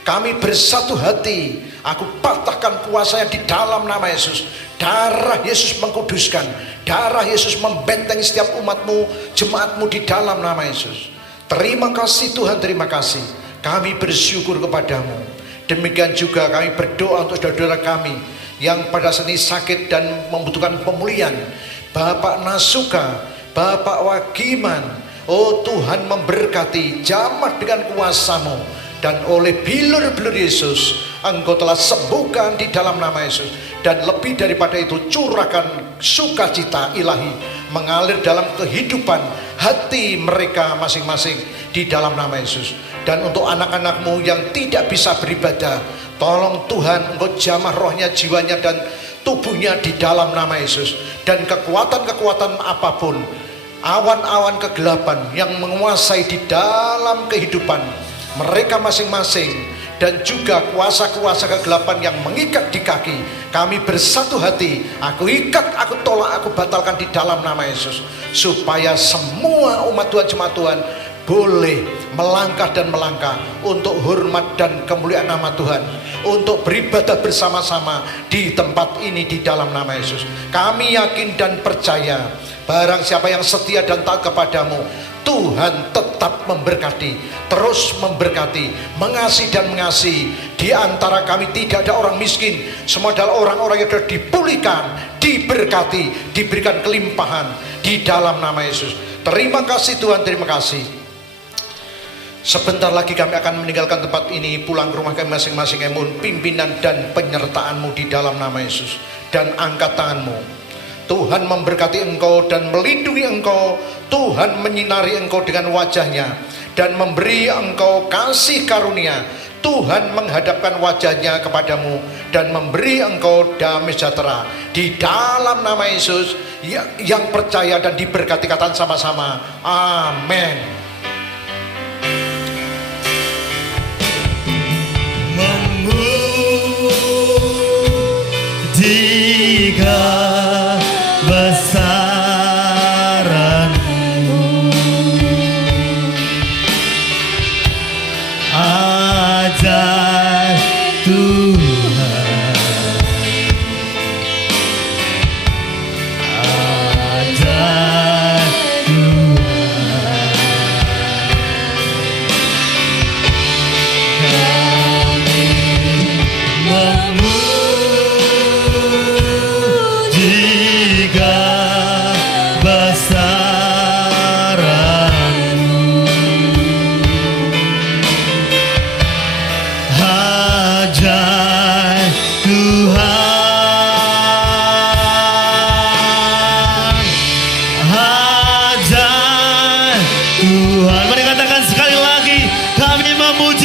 kami bersatu hati. Aku patahkan kuasanya di dalam nama Yesus. Darah Yesus mengkuduskan, darah Yesus membentengi setiap umat-Mu, jemaat-Mu di dalam nama Yesus. Terima kasih Tuhan, terima kasih. Kami bersyukur kepadamu. Demikian juga kami berdoa untuk saudara-saudara kami yang pada saat ini sakit dan membutuhkan pemulihan. Bapak Nasuka, Bapak Wagiman, oh Tuhan memberkati, jamah dengan kuasa-Mu. Dan oleh bilur-bilur Yesus, Engkau telah sembuhkan di dalam nama Yesus. Dan lebih daripada itu, curahkan sukacita ilahi mengalir dalam kehidupan hati mereka masing-masing di dalam nama Yesus. Dan untuk anak-anak-Mu yang tidak bisa beribadah, tolong Tuhan Engkau jamah rohnya, jiwanya, dan tubuhnya di dalam nama Yesus. Dan kekuatan-kekuatan apapun, awan-awan kegelapan yang menguasai di dalam kehidupan mereka masing-masing, dan juga kuasa-kuasa kegelapan yang mengikat di kaki, kami bersatu hati. Aku ikat, aku tolak, aku batalkan di dalam nama Yesus, supaya semua umat Tuhan, jemaat Tuhan boleh melangkah dan melangkah untuk hormat dan kemuliaan nama Tuhan, untuk beribadah bersama-sama di tempat ini di dalam nama Yesus. Kami yakin dan percaya, barang siapa yang setia dan taat kepadamu, Tuhan tetap memberkati, terus memberkati, mengasihi dan mengasihi. Di antara kami tidak ada orang miskin, semua adalah orang-orang yang sudah dipulihkan, diberkati, diberikan kelimpahan di dalam nama Yesus. Terima kasih Tuhan, terima kasih. Sebentar lagi kami akan meninggalkan tempat ini, pulang ke rumah kami masing-masing. Mohon pimpinan dan penyertaan-Mu di dalam nama Yesus. Dan angkat tangan-Mu. Tuhan memberkati engkau dan melindungi engkau. Tuhan menyinari engkau dengan wajahnya dan memberi engkau kasih karunia. Tuhan menghadapkan wajahnya kepadamu dan memberi engkau damai sejahtera. Di dalam nama Yesus yang percaya dan diberkati, katakan sama-sama amin. Memujikan besaran-Mu, ajaib Tuhan, ajaib Tuhan. Tuhan. Mari katakan sekali lagi, kami memuji